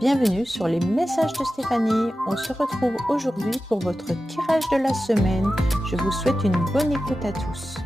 Bienvenue sur les messages de Stéphanie. On se retrouve aujourd'hui pour votre tirage de la semaine. Je vous souhaite une bonne écoute à tous.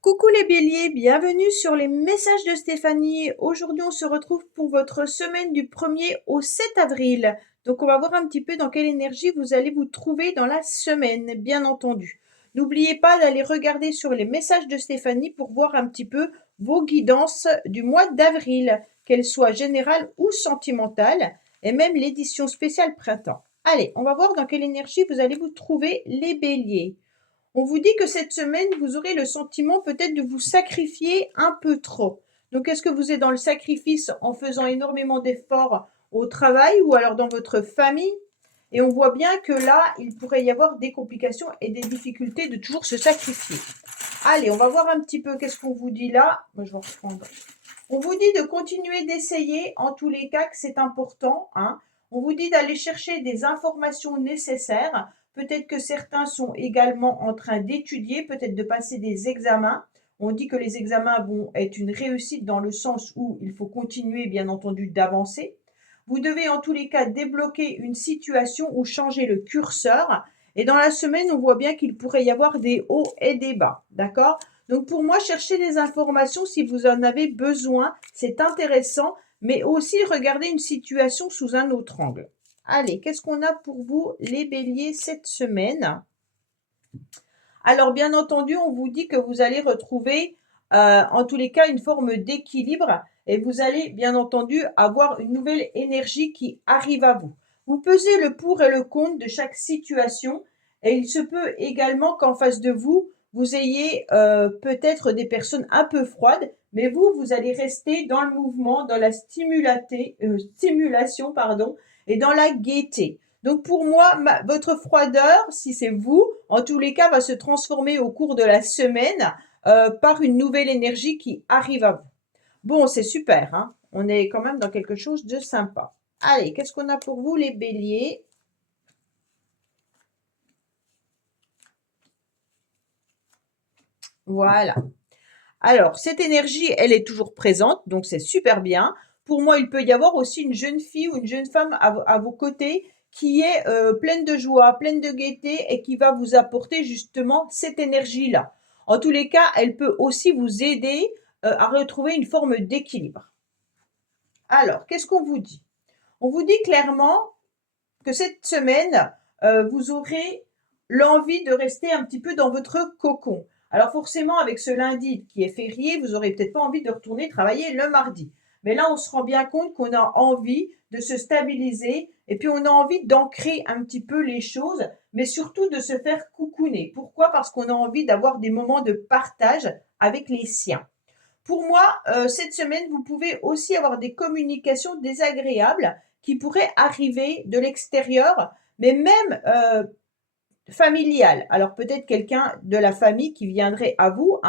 Coucou les béliers, bienvenue sur les messages de Stéphanie. Aujourd'hui, on se retrouve pour votre semaine du 1er au 7 avril. Donc, on va voir un petit peu dans quelle énergie vous allez vous trouver dans la semaine, bien entendu. N'oubliez pas d'aller regarder sur les messages de Stéphanie pour voir un petit peu vos guidances du mois d'avril, qu'elles soient générales ou sentimentales, et même l'édition spéciale printemps. Allez, on va voir dans quelle énergie vous allez vous trouver les béliers. On vous dit que cette semaine, vous aurez le sentiment peut-être de vous sacrifier un peu trop. Donc, est-ce que vous êtes dans le sacrifice en faisant énormément d'efforts au travail ou alors dans votre famille? Et on voit bien que là, il pourrait y avoir des complications et des difficultés de toujours se sacrifier. Allez, on va voir un petit peu qu'est-ce qu'on vous dit là. Moi, je vais reprendre. On vous dit de continuer d'essayer, en tous les cas, que c'est important. On vous dit d'aller chercher des informations nécessaires. Peut-être que certains sont également en train d'étudier, peut-être de passer des examens. On dit que les examens vont être une réussite dans le sens où il faut continuer, bien entendu, d'avancer. Vous devez en tous les cas débloquer une situation ou changer le curseur. Et dans la semaine, on voit bien qu'il pourrait y avoir des hauts et des bas. D'accord? Donc pour moi, chercher des informations si vous en avez besoin, c'est intéressant, mais aussi regarder une situation sous un autre angle. Allez, qu'est-ce qu'on a pour vous, les béliers, cette semaine? Alors, bien entendu, on vous dit que vous allez retrouver, en tous les cas, une forme d'équilibre et vous allez, bien entendu, avoir une nouvelle énergie qui arrive à vous. Vous pesez le pour et le contre de chaque situation et il se peut également qu'en face de vous, vous ayez peut-être des personnes un peu froides, mais vous allez rester dans le mouvement, dans la stimulation, pardon, et dans la gaieté. Donc pour moi, votre froideur, si c'est vous, en tous les cas, va se transformer au cours de la semaine par une nouvelle énergie qui arrive à vous. Bon, c'est super, hein? On est quand même dans quelque chose de sympa. Allez, qu'est-ce qu'on a pour vous, les béliers? Voilà. Alors, cette énergie, elle est toujours présente, donc c'est super bien. Pour moi, il peut y avoir aussi une jeune fille ou une jeune femme à vos côtés qui est pleine de joie, pleine de gaieté et qui va vous apporter justement cette énergie-là. En tous les cas, elle peut aussi vous aider à retrouver une forme d'équilibre. Alors, qu'est-ce qu'on vous dit? On vous dit clairement que cette semaine, vous aurez l'envie de rester un petit peu dans votre cocon. Alors forcément, avec ce lundi qui est férié, vous n'aurez peut-être pas envie de retourner travailler le mardi. Mais là, on se rend bien compte qu'on a envie de se stabiliser et puis on a envie d'ancrer un petit peu les choses, mais surtout de se faire coucouner. Pourquoi? Parce qu'on a envie d'avoir des moments de partage avec les siens. Pour moi, cette semaine, vous pouvez aussi avoir des communications désagréables qui pourraient arriver de l'extérieur, mais même familiales. Alors peut-être quelqu'un de la famille qui viendrait à vous,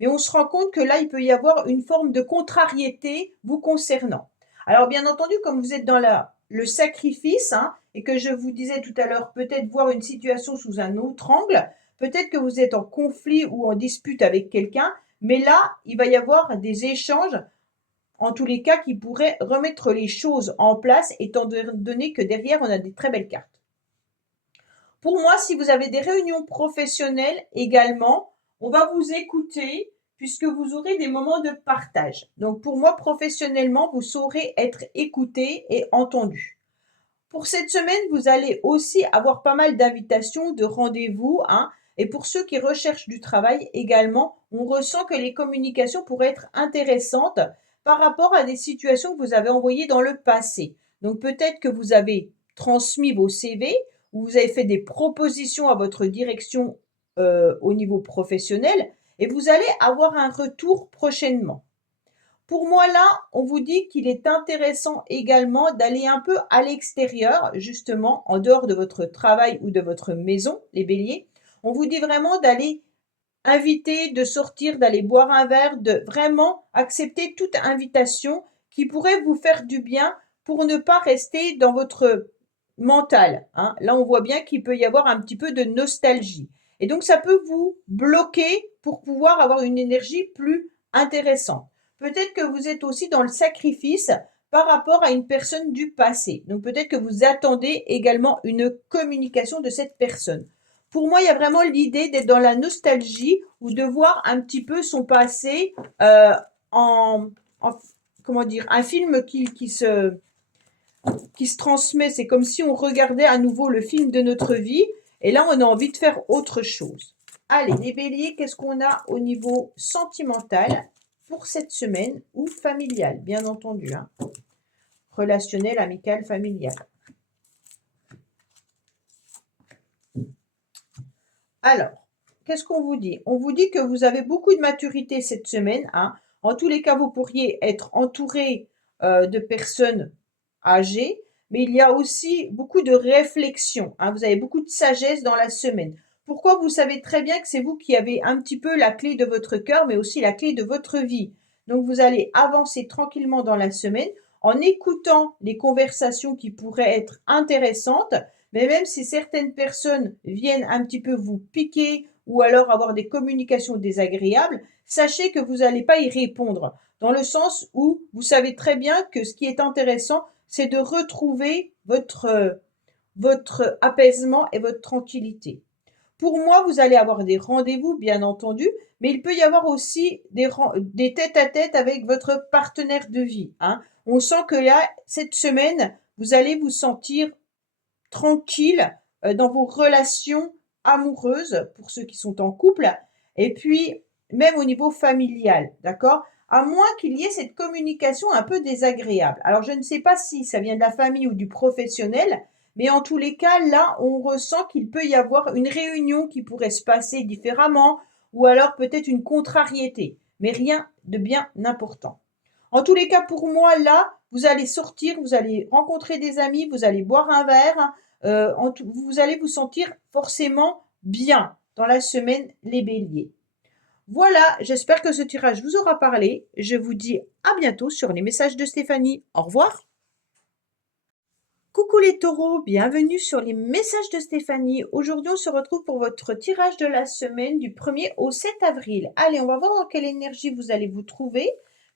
mais on se rend compte que là, il peut y avoir une forme de contrariété vous concernant. Alors bien entendu, comme vous êtes dans le sacrifice, et que je vous disais tout à l'heure, peut-être voir une situation sous un autre angle, peut-être que vous êtes en conflit ou en dispute avec quelqu'un, mais là, il va y avoir des échanges, en tous les cas, qui pourraient remettre les choses en place, étant donné que derrière, on a des très belles cartes. Pour moi, si vous avez des réunions professionnelles également, on va vous écouter puisque vous aurez des moments de partage. Donc pour moi, professionnellement, vous saurez être écouté et entendu. Pour cette semaine, vous allez aussi avoir pas mal d'invitations, de rendez-vous, et pour ceux qui recherchent du travail également, on ressent que les communications pourraient être intéressantes par rapport à des situations que vous avez envoyées dans le passé. Donc peut-être que vous avez transmis vos CV ou vous avez fait des propositions à votre direction au niveau professionnel et vous allez avoir un retour prochainement. Pour moi, là, on vous dit qu'il est intéressant également d'aller un peu à l'extérieur, justement, en dehors de votre travail ou de votre maison, les béliers. On vous dit vraiment d'aller inviter, de sortir, d'aller boire un verre, de vraiment accepter toute invitation qui pourrait vous faire du bien pour ne pas rester dans votre mental. Là, on voit bien qu'il peut y avoir un petit peu de nostalgie. Et donc, ça peut vous bloquer pour pouvoir avoir une énergie plus intéressante. peut-être que vous êtes aussi dans le sacrifice par rapport à une personne du passé. Donc peut-être que vous attendez également une communication de cette personne. Pour moi, il y a vraiment l'idée d'être dans la nostalgie ou de voir un petit peu son passé en, comment dire, un film qui se transmet. C'est comme si on regardait à nouveau le film de notre vie et là, on a envie de faire autre chose. Allez, les béliers, qu'est-ce qu'on a au niveau sentimental pour cette semaine ou familial, bien entendu, hein. Relationnel, amical, familial. Alors, qu'est-ce qu'on vous dit? On vous dit que vous avez beaucoup de maturité cette semaine, hein. En tous les cas, vous pourriez être entouré de personnes âgées, mais il y a aussi beaucoup de réflexion, hein. Vous avez beaucoup de sagesse dans la semaine. Pourquoi? Vous savez très bien que c'est vous qui avez un petit peu la clé de votre cœur, mais aussi la clé de votre vie. Donc, vous allez avancer tranquillement dans la semaine en écoutant les conversations qui pourraient être intéressantes, mais même si certaines personnes viennent un petit peu vous piquer ou alors avoir des communications désagréables, sachez que vous n'allez pas y répondre, dans le sens où vous savez très bien que ce qui est intéressant, c'est de retrouver votre apaisement et votre tranquillité. Pour moi, vous allez avoir des rendez-vous, bien entendu, mais il peut y avoir aussi des tête-à-tête avec votre partenaire de vie, hein. On sent que là, cette semaine, vous allez vous sentir tranquille dans vos relations amoureuses pour ceux qui sont en couple et puis même au niveau familial, d'accord? À moins qu'il y ait cette communication un peu désagréable. Alors je ne sais pas si ça vient de la famille ou du professionnel, mais en tous les cas, là, on ressent qu'il peut y avoir une réunion qui pourrait se passer différemment ou alors peut-être une contrariété, mais rien de bien important. En tous les cas, pour moi, là, vous allez sortir, vous allez rencontrer des amis, vous allez boire un verre, vous allez vous sentir forcément bien dans la semaine, les béliers. Voilà, j'espère que ce tirage vous aura parlé. Je vous dis à bientôt sur les messages de Stéphanie. Au revoir. Coucou les taureaux, bienvenue sur les messages de Stéphanie. Aujourd'hui, on se retrouve pour votre tirage de la semaine du 1er au 7 avril. Allez, on va voir dans quelle énergie vous allez vous trouver.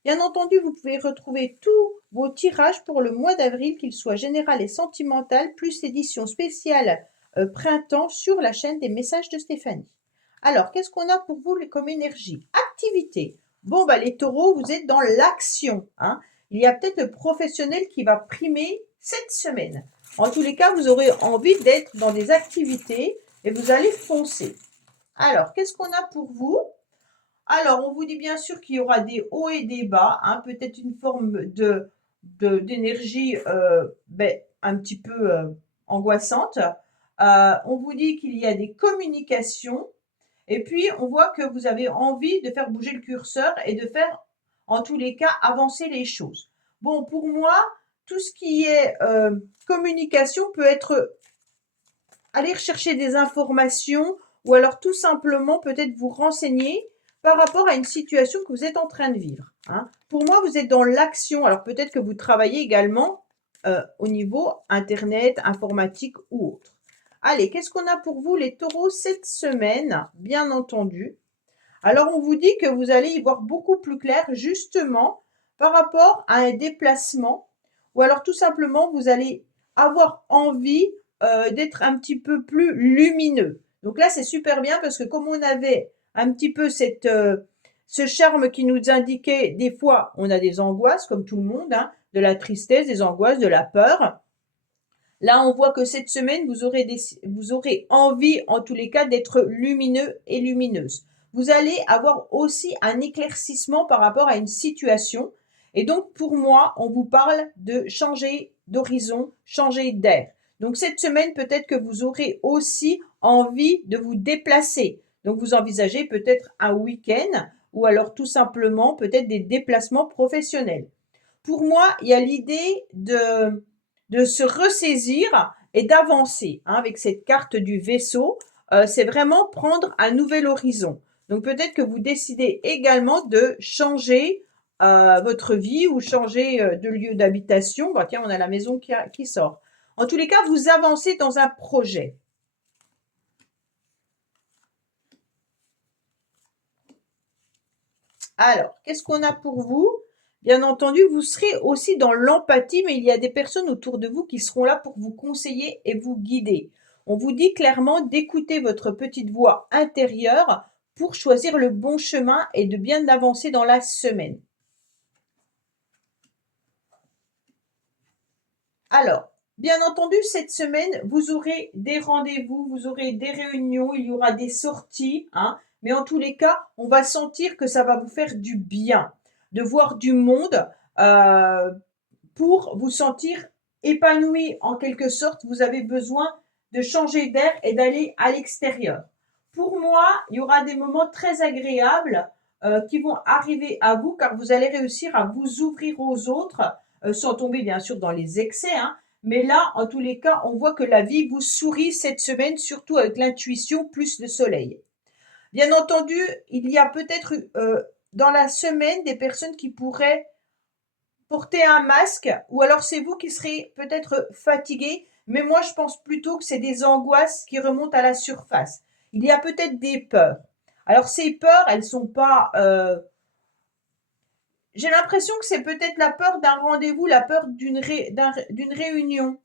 Bien entendu, vous pouvez retrouver tous vos tirages pour le mois d'avril, qu'ils soient général et sentimental, plus édition spéciale printemps sur la chaîne des messages de Stéphanie. Alors, qu'est-ce qu'on a pour vous comme énergie? Activité. Bon, bah les taureaux, vous êtes dans l'action, hein. Il y a peut-être le professionnel qui va primer cette semaine. En tous les cas, vous aurez envie d'être dans des activités et vous allez foncer. Alors, qu'est-ce qu'on a pour vous? Alors, on vous dit bien sûr qu'il y aura des hauts et des bas, hein, peut-être une forme d'énergie un petit peu angoissante. On vous dit qu'il y a des communications et puis on voit que vous avez envie de faire bouger le curseur et de faire, en tous les cas, avancer les choses. Bon, pour moi, tout ce qui est communication peut être aller rechercher des informations ou alors tout simplement peut-être vous renseigner par rapport à une situation que vous êtes en train de vivre, hein. Pour moi, vous êtes dans l'action. Alors peut-être que vous travaillez également au niveau internet, informatique ou autre. Allez, qu'est-ce qu'on a pour vous les taureaux cette semaine? Bien entendu. Alors on vous dit que vous allez y voir beaucoup plus clair justement par rapport à un déplacement ou alors tout simplement vous allez avoir envie d'être un petit peu plus lumineux. Donc là c'est super bien parce que comme on avait un petit peu ce charme qui nous indiquait des fois on a des angoisses comme tout le monde, hein, de la tristesse, des angoisses, de la peur. Là, on voit que cette semaine, vous aurez envie, en tous les cas, d'être lumineux et lumineuse. Vous allez avoir aussi un éclaircissement par rapport à une situation. Et donc, pour moi, on vous parle de changer d'horizon, changer d'air. Donc, cette semaine, peut-être que vous aurez aussi envie de vous déplacer. Donc, vous envisagez peut-être un week-end ou alors tout simplement peut-être des déplacements professionnels. Pour moi, il y a l'idée de se ressaisir et d'avancer, hein, avec cette carte du vaisseau. C'est vraiment prendre un nouvel horizon. Donc peut-être que vous décidez également de changer votre vie ou changer de lieu d'habitation. Bah, tiens, on a la maison qui sort. En tous les cas, vous avancez dans un projet. Alors, qu'est-ce qu'on a pour vous? Bien entendu, vous serez aussi dans l'empathie, mais il y a des personnes autour de vous qui seront là pour vous conseiller et vous guider. On vous dit clairement d'écouter votre petite voix intérieure pour choisir le bon chemin et de bien avancer dans la semaine. Alors, bien entendu, cette semaine, vous aurez des rendez-vous, vous aurez des réunions, il y aura des sorties, hein, mais en tous les cas, on va sentir que ça va vous faire du bien de voir du monde euh, pour vous sentir épanoui en quelque sorte. Vous avez besoin de changer d'air et d'aller à l'extérieur. Pour moi, il y aura des moments très agréables qui vont arriver à vous car vous allez réussir à vous ouvrir aux autres sans tomber bien sûr dans les excès, hein. Mais là, en tous les cas, on voit que la vie vous sourit cette semaine, surtout avec l'intuition plus le soleil. Bien entendu, il y a peut-être dans la semaine des personnes qui pourraient porter un masque, ou alors c'est vous qui serez peut-être fatigué, mais moi je pense plutôt que c'est des angoisses qui remontent à la surface. Il y a peut-être des peurs. Alors ces peurs, elles sont pas j'ai l'impression que c'est peut-être la peur d'un rendez-vous, la peur d'une réunion.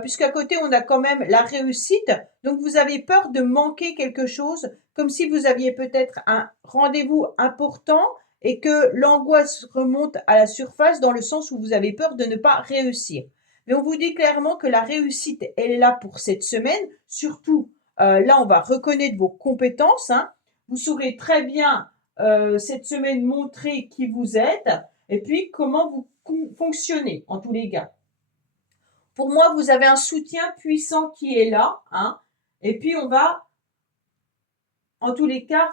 Puisqu'à côté, on a quand même la réussite. Donc, vous avez peur de manquer quelque chose, comme si vous aviez peut-être un rendez-vous important et que l'angoisse remonte à la surface dans le sens où vous avez peur de ne pas réussir. Mais on vous dit clairement que la réussite, elle est là pour cette semaine. Surtout, là, on va reconnaître vos compétences, hein. Vous saurez très bien cette semaine montrer qui vous êtes et puis comment vous fonctionnez en tous les cas. Pour moi, vous avez un soutien puissant qui est là, hein, et puis on va en tous les cas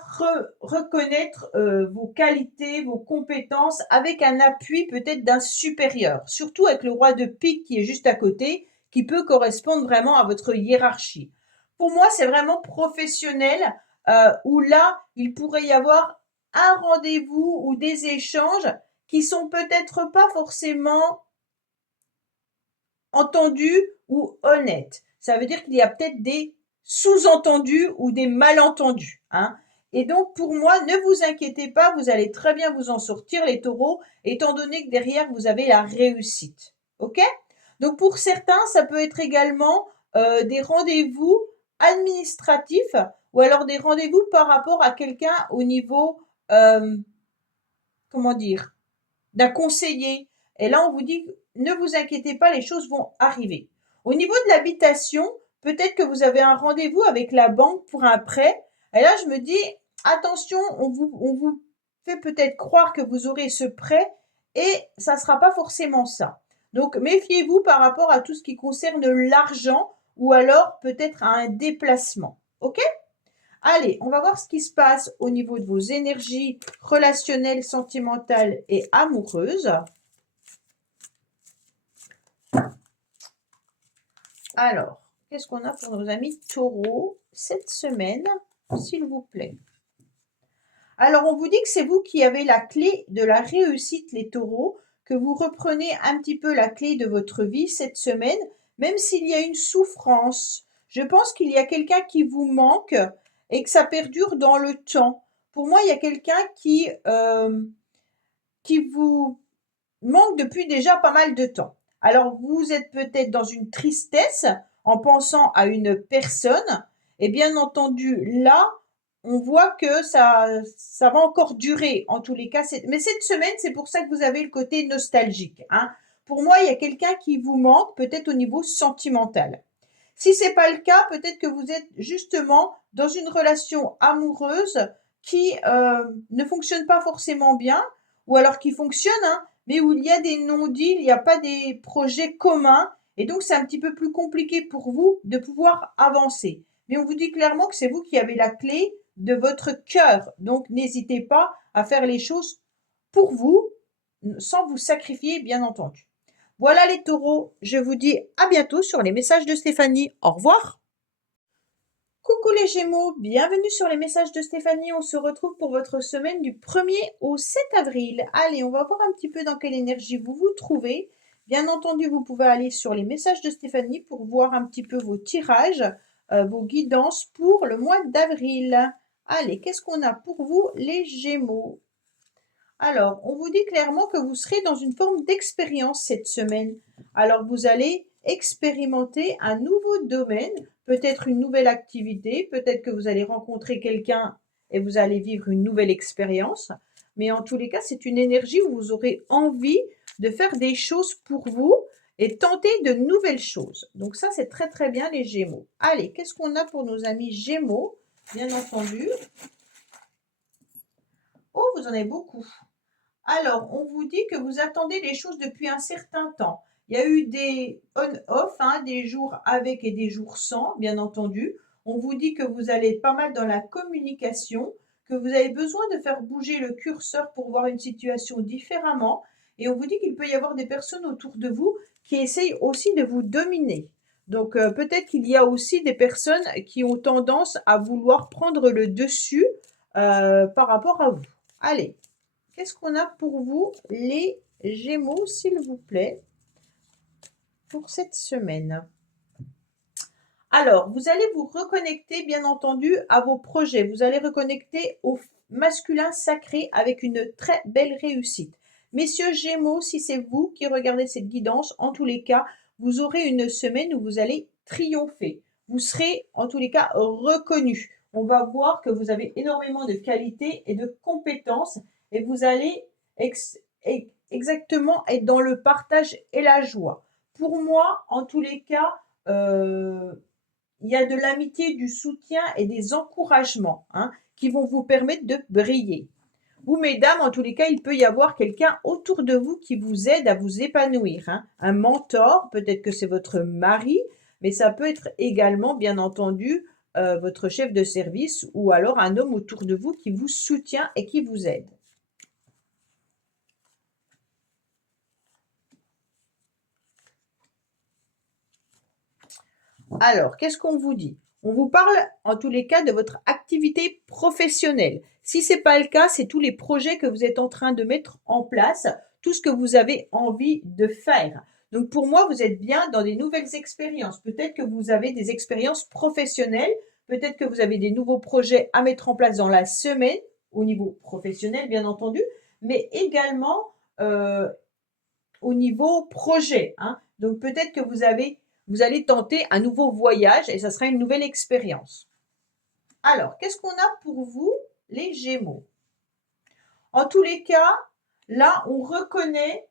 reconnaître vos qualités, vos compétences avec un appui peut-être d'un supérieur, surtout avec le roi de pique qui est juste à côté, qui peut correspondre vraiment à votre hiérarchie. Pour moi, c'est vraiment professionnel où là, il pourrait y avoir un rendez-vous ou des échanges qui sont peut-être pas forcément entendus ou honnêtes. Ça veut dire qu'il y a peut-être des sous-entendus ou des malentendus, hein. Et donc, pour moi, ne vous inquiétez pas, vous allez très bien vous en sortir, les taureaux, étant donné que derrière, vous avez la réussite. OK? Donc, pour certains, ça peut être également des rendez-vous administratifs ou alors des rendez-vous par rapport à quelqu'un au niveau, euh, comment dire, d'un conseiller. Et là, on vous dit, ne vous inquiétez pas, les choses vont arriver. Au niveau de l'habitation, peut-être que vous avez un rendez-vous avec la banque pour un prêt. Et là, je me dis, attention, on vous fait peut-être croire que vous aurez ce prêt et ça ne sera pas forcément ça. Donc, méfiez-vous par rapport à tout ce qui concerne l'argent ou alors peut-être à un déplacement. OK? Allez, on va voir ce qui se passe au niveau de vos énergies relationnelles, sentimentales et amoureuses. Alors, qu'est-ce qu'on a pour nos amis taureaux cette semaine, s'il vous plaît? Alors, on vous dit que c'est vous qui avez la clé de la réussite, les taureaux, que vous reprenez un petit peu la clé de votre vie cette semaine, même s'il y a une souffrance. Je pense qu'il y a quelqu'un qui vous manque et que ça perdure dans le temps. Pour moi, il y a quelqu'un qui vous manque depuis déjà pas mal de temps. Alors, vous êtes peut-être dans une tristesse en pensant à une personne, et bien entendu, là, on voit que ça va encore durer, en tous les cas. Mais cette semaine, c'est pour ça que vous avez le côté nostalgique, hein. Pour moi, il y a quelqu'un qui vous manque, peut-être au niveau sentimental. Si c'est pas le cas, peut-être que vous êtes justement dans une relation amoureuse qui ne fonctionne pas forcément bien, ou alors qui fonctionne, hein, mais où il y a des non-dits, il n'y a pas des projets communs, et donc c'est un petit peu plus compliqué pour vous de pouvoir avancer. Mais on vous dit clairement que c'est vous qui avez la clé de votre cœur, donc n'hésitez pas à faire les choses pour vous, sans vous sacrifier, bien entendu. Voilà les taureaux, je vous dis à bientôt sur les messages de Stéphanie. Au revoir. Coucou les Gémeaux, bienvenue sur les messages de Stéphanie. On se retrouve pour votre semaine du 1er au 7 avril. Allez, on va voir un petit peu dans quelle énergie vous vous trouvez. Bien entendu, vous pouvez aller sur les messages de Stéphanie pour voir un petit peu vos tirages, vos guidances pour le mois d'avril. Allez, qu'est-ce qu'on a pour vous les Gémeaux? Alors, on vous dit clairement que vous serez dans une forme d'expérience cette semaine. Alors, vous allez expérimenter un nouveau domaine, peut-être une nouvelle activité, peut-être que vous allez rencontrer quelqu'un et vous allez vivre une nouvelle expérience. Mais en tous les cas, c'est une énergie où vous aurez envie de faire des choses pour vous et tenter de nouvelles choses. Donc ça, c'est très très bien les Gémeaux. Allez, qu'est-ce qu'on a pour nos amis Gémeaux? Bien entendu. Oh, vous en avez beaucoup. Alors, on vous dit que vous attendez les choses depuis un certain temps. Il y a eu des on-off, hein, des jours avec et des jours sans, bien entendu. On vous dit que vous allez être pas mal dans la communication, que vous avez besoin de faire bouger le curseur pour voir une situation différemment. Et on vous dit qu'il peut y avoir des personnes autour de vous qui essayent aussi de vous dominer. Donc, peut-être qu'il y a aussi des personnes qui ont tendance à vouloir prendre le dessus par rapport à vous. Allez, qu'est-ce qu'on a pour vous, les Gémeaux, s'il vous plaît, pour cette semaine? Alors, vous allez vous reconnecter, bien entendu, à vos projets. Vous allez reconnecter au masculin sacré avec une très belle réussite. Messieurs Gémeaux, si c'est vous qui regardez cette guidance, en tous les cas, vous aurez une semaine où vous allez triompher. Vous serez, en tous les cas, reconnu. On va voir que vous avez énormément de qualités et de compétences et vous allez exactement être dans le partage et la joie. Pour moi, en tous les cas, il y a de l'amitié, du soutien et des encouragements qui vont vous permettre de briller. Vous, mesdames, en tous les cas, il peut y avoir quelqu'un autour de vous qui vous aide à vous épanouir. Un mentor, peut-être que c'est votre mari, mais ça peut être également, bien entendu, votre chef de service ou alors un homme autour de vous qui vous soutient et qui vous aide. Alors, qu'est-ce qu'on vous dit? On vous parle en tous les cas de votre activité professionnelle. Si ce n'est pas le cas, c'est tous les projets que vous êtes en train de mettre en place, tout ce que vous avez envie de faire. Donc pour moi, vous êtes bien dans des nouvelles expériences. Peut-être que vous avez des expériences professionnelles, peut-être que vous avez des nouveaux projets à mettre en place dans la semaine, au niveau professionnel bien entendu, mais également au niveau projet. Donc peut-être que vous allez tenter un nouveau voyage et ça sera une nouvelle expérience. Alors, qu'est-ce qu'on a pour vous, les Gémeaux? En tous les cas, là, on reconnaît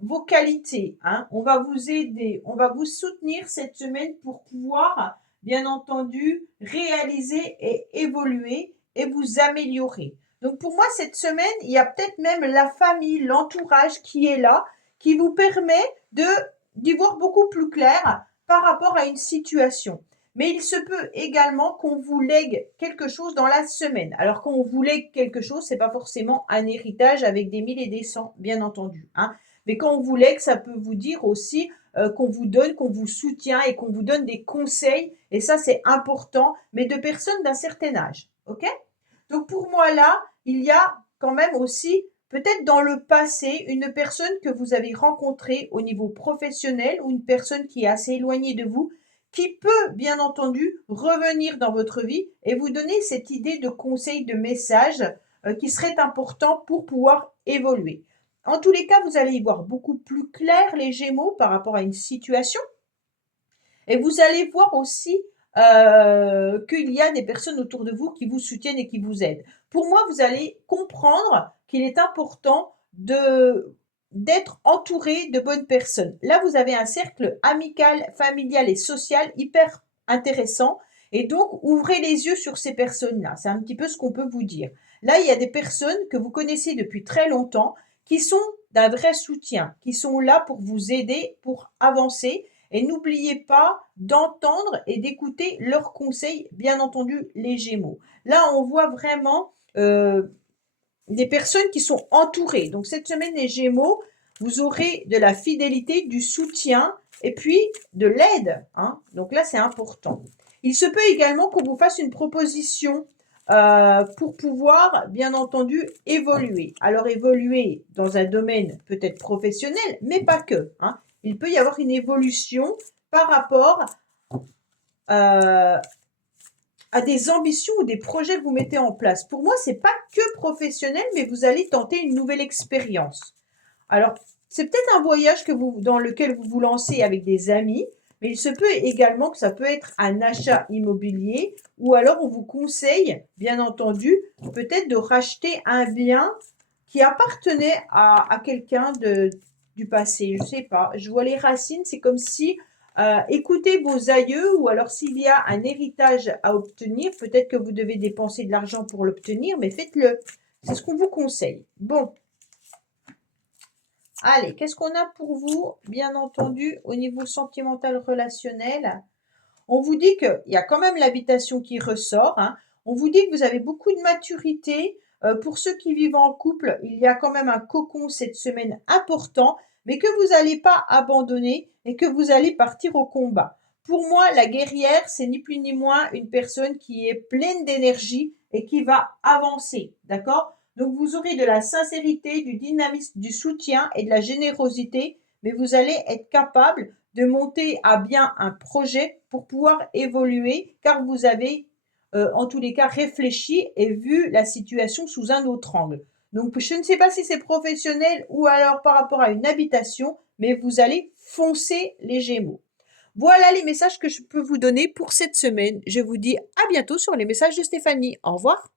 vos qualités. On va vous aider, on va vous soutenir cette semaine pour pouvoir, bien entendu, réaliser et évoluer et vous améliorer. Donc pour moi, cette semaine, il y a peut-être même la famille, l'entourage qui est là, qui vous permet d'y voir beaucoup plus clair par rapport à une situation. Mais il se peut également qu'on vous lègue quelque chose dans la semaine. Alors quand on vous lègue quelque chose, c'est pas forcément un héritage avec des 1000 et des 100, bien entendu. Mais quand on vous lègue, ça peut vous dire aussi qu'on vous donne, qu'on vous soutient et qu'on vous donne des conseils. Et ça, c'est important, mais de personnes d'un certain âge. OK? Donc pour moi, là, il y a quand même aussi, peut-être dans le passé, une personne que vous avez rencontrée au niveau professionnel ou une personne qui est assez éloignée de vous, qui peut, bien entendu, revenir dans votre vie et vous donner cette idée de conseil, de message qui serait important pour pouvoir évoluer. En tous les cas, vous allez y voir beaucoup plus clair les Gémeaux par rapport à une situation. Et vous allez voir aussi qu'il y a des personnes autour de vous qui vous soutiennent et qui vous aident. Pour moi, vous allez comprendre qu'il est important d'être entouré de bonnes personnes. Là, vous avez un cercle amical, familial et social hyper intéressant. Et donc, ouvrez les yeux sur ces personnes-là. C'est un petit peu ce qu'on peut vous dire. Là, il y a des personnes que vous connaissez depuis très longtemps qui sont d'un vrai soutien, qui sont là pour vous aider, pour avancer. Et n'oubliez pas d'entendre et d'écouter leurs conseils, bien entendu, les Gémeaux. Là, on voit vraiment des personnes qui sont entourées. Donc, cette semaine, les Gémeaux, vous aurez de la fidélité, du soutien et puis de l'aide. Donc là, c'est important. Il se peut également qu'on vous fasse une proposition pour pouvoir, bien entendu, évoluer. Alors, évoluer dans un domaine peut-être professionnel, mais pas que. Il peut y avoir une évolution par rapport à des ambitions ou des projets que vous mettez en place. Pour moi, c'est pas que professionnel, mais vous allez tenter une nouvelle expérience. Alors, c'est peut-être un voyage dans lequel vous vous lancez avec des amis, mais il se peut également que ça peut être un achat immobilier ou alors on vous conseille, bien entendu, peut-être de racheter un bien qui appartenait à quelqu'un du passé. Je sais pas. Je vois les racines, c'est comme si écoutez vos aïeux ou alors s'il y a un héritage à obtenir, peut-être que vous devez dépenser de l'argent pour l'obtenir, mais faites-le. C'est ce qu'on vous conseille. Bon, allez, qu'est-ce qu'on a pour vous, bien entendu, au niveau sentimental relationnel? On vous dit qu'il y a quand même l'habitation qui ressort, hein. On vous dit que vous avez beaucoup de maturité. Pour ceux qui vivent en couple, il y a quand même un cocon cette semaine important, mais que vous n'allez pas abandonner et que vous allez partir au combat. Pour moi, la guerrière, c'est ni plus ni moins une personne qui est pleine d'énergie et qui va avancer, d'accord? Donc vous aurez de la sincérité, du dynamisme, du soutien et de la générosité, mais vous allez être capable de monter à bien un projet pour pouvoir évoluer, car vous avez en tous les cas réfléchi et vu la situation sous un autre angle. Donc je ne sais pas si c'est professionnel ou alors par rapport à une habitation, mais vous allez foncer les Gémeaux. Voilà les messages que je peux vous donner pour cette semaine. Je vous dis à bientôt sur les messages de Stéphanie. Au revoir.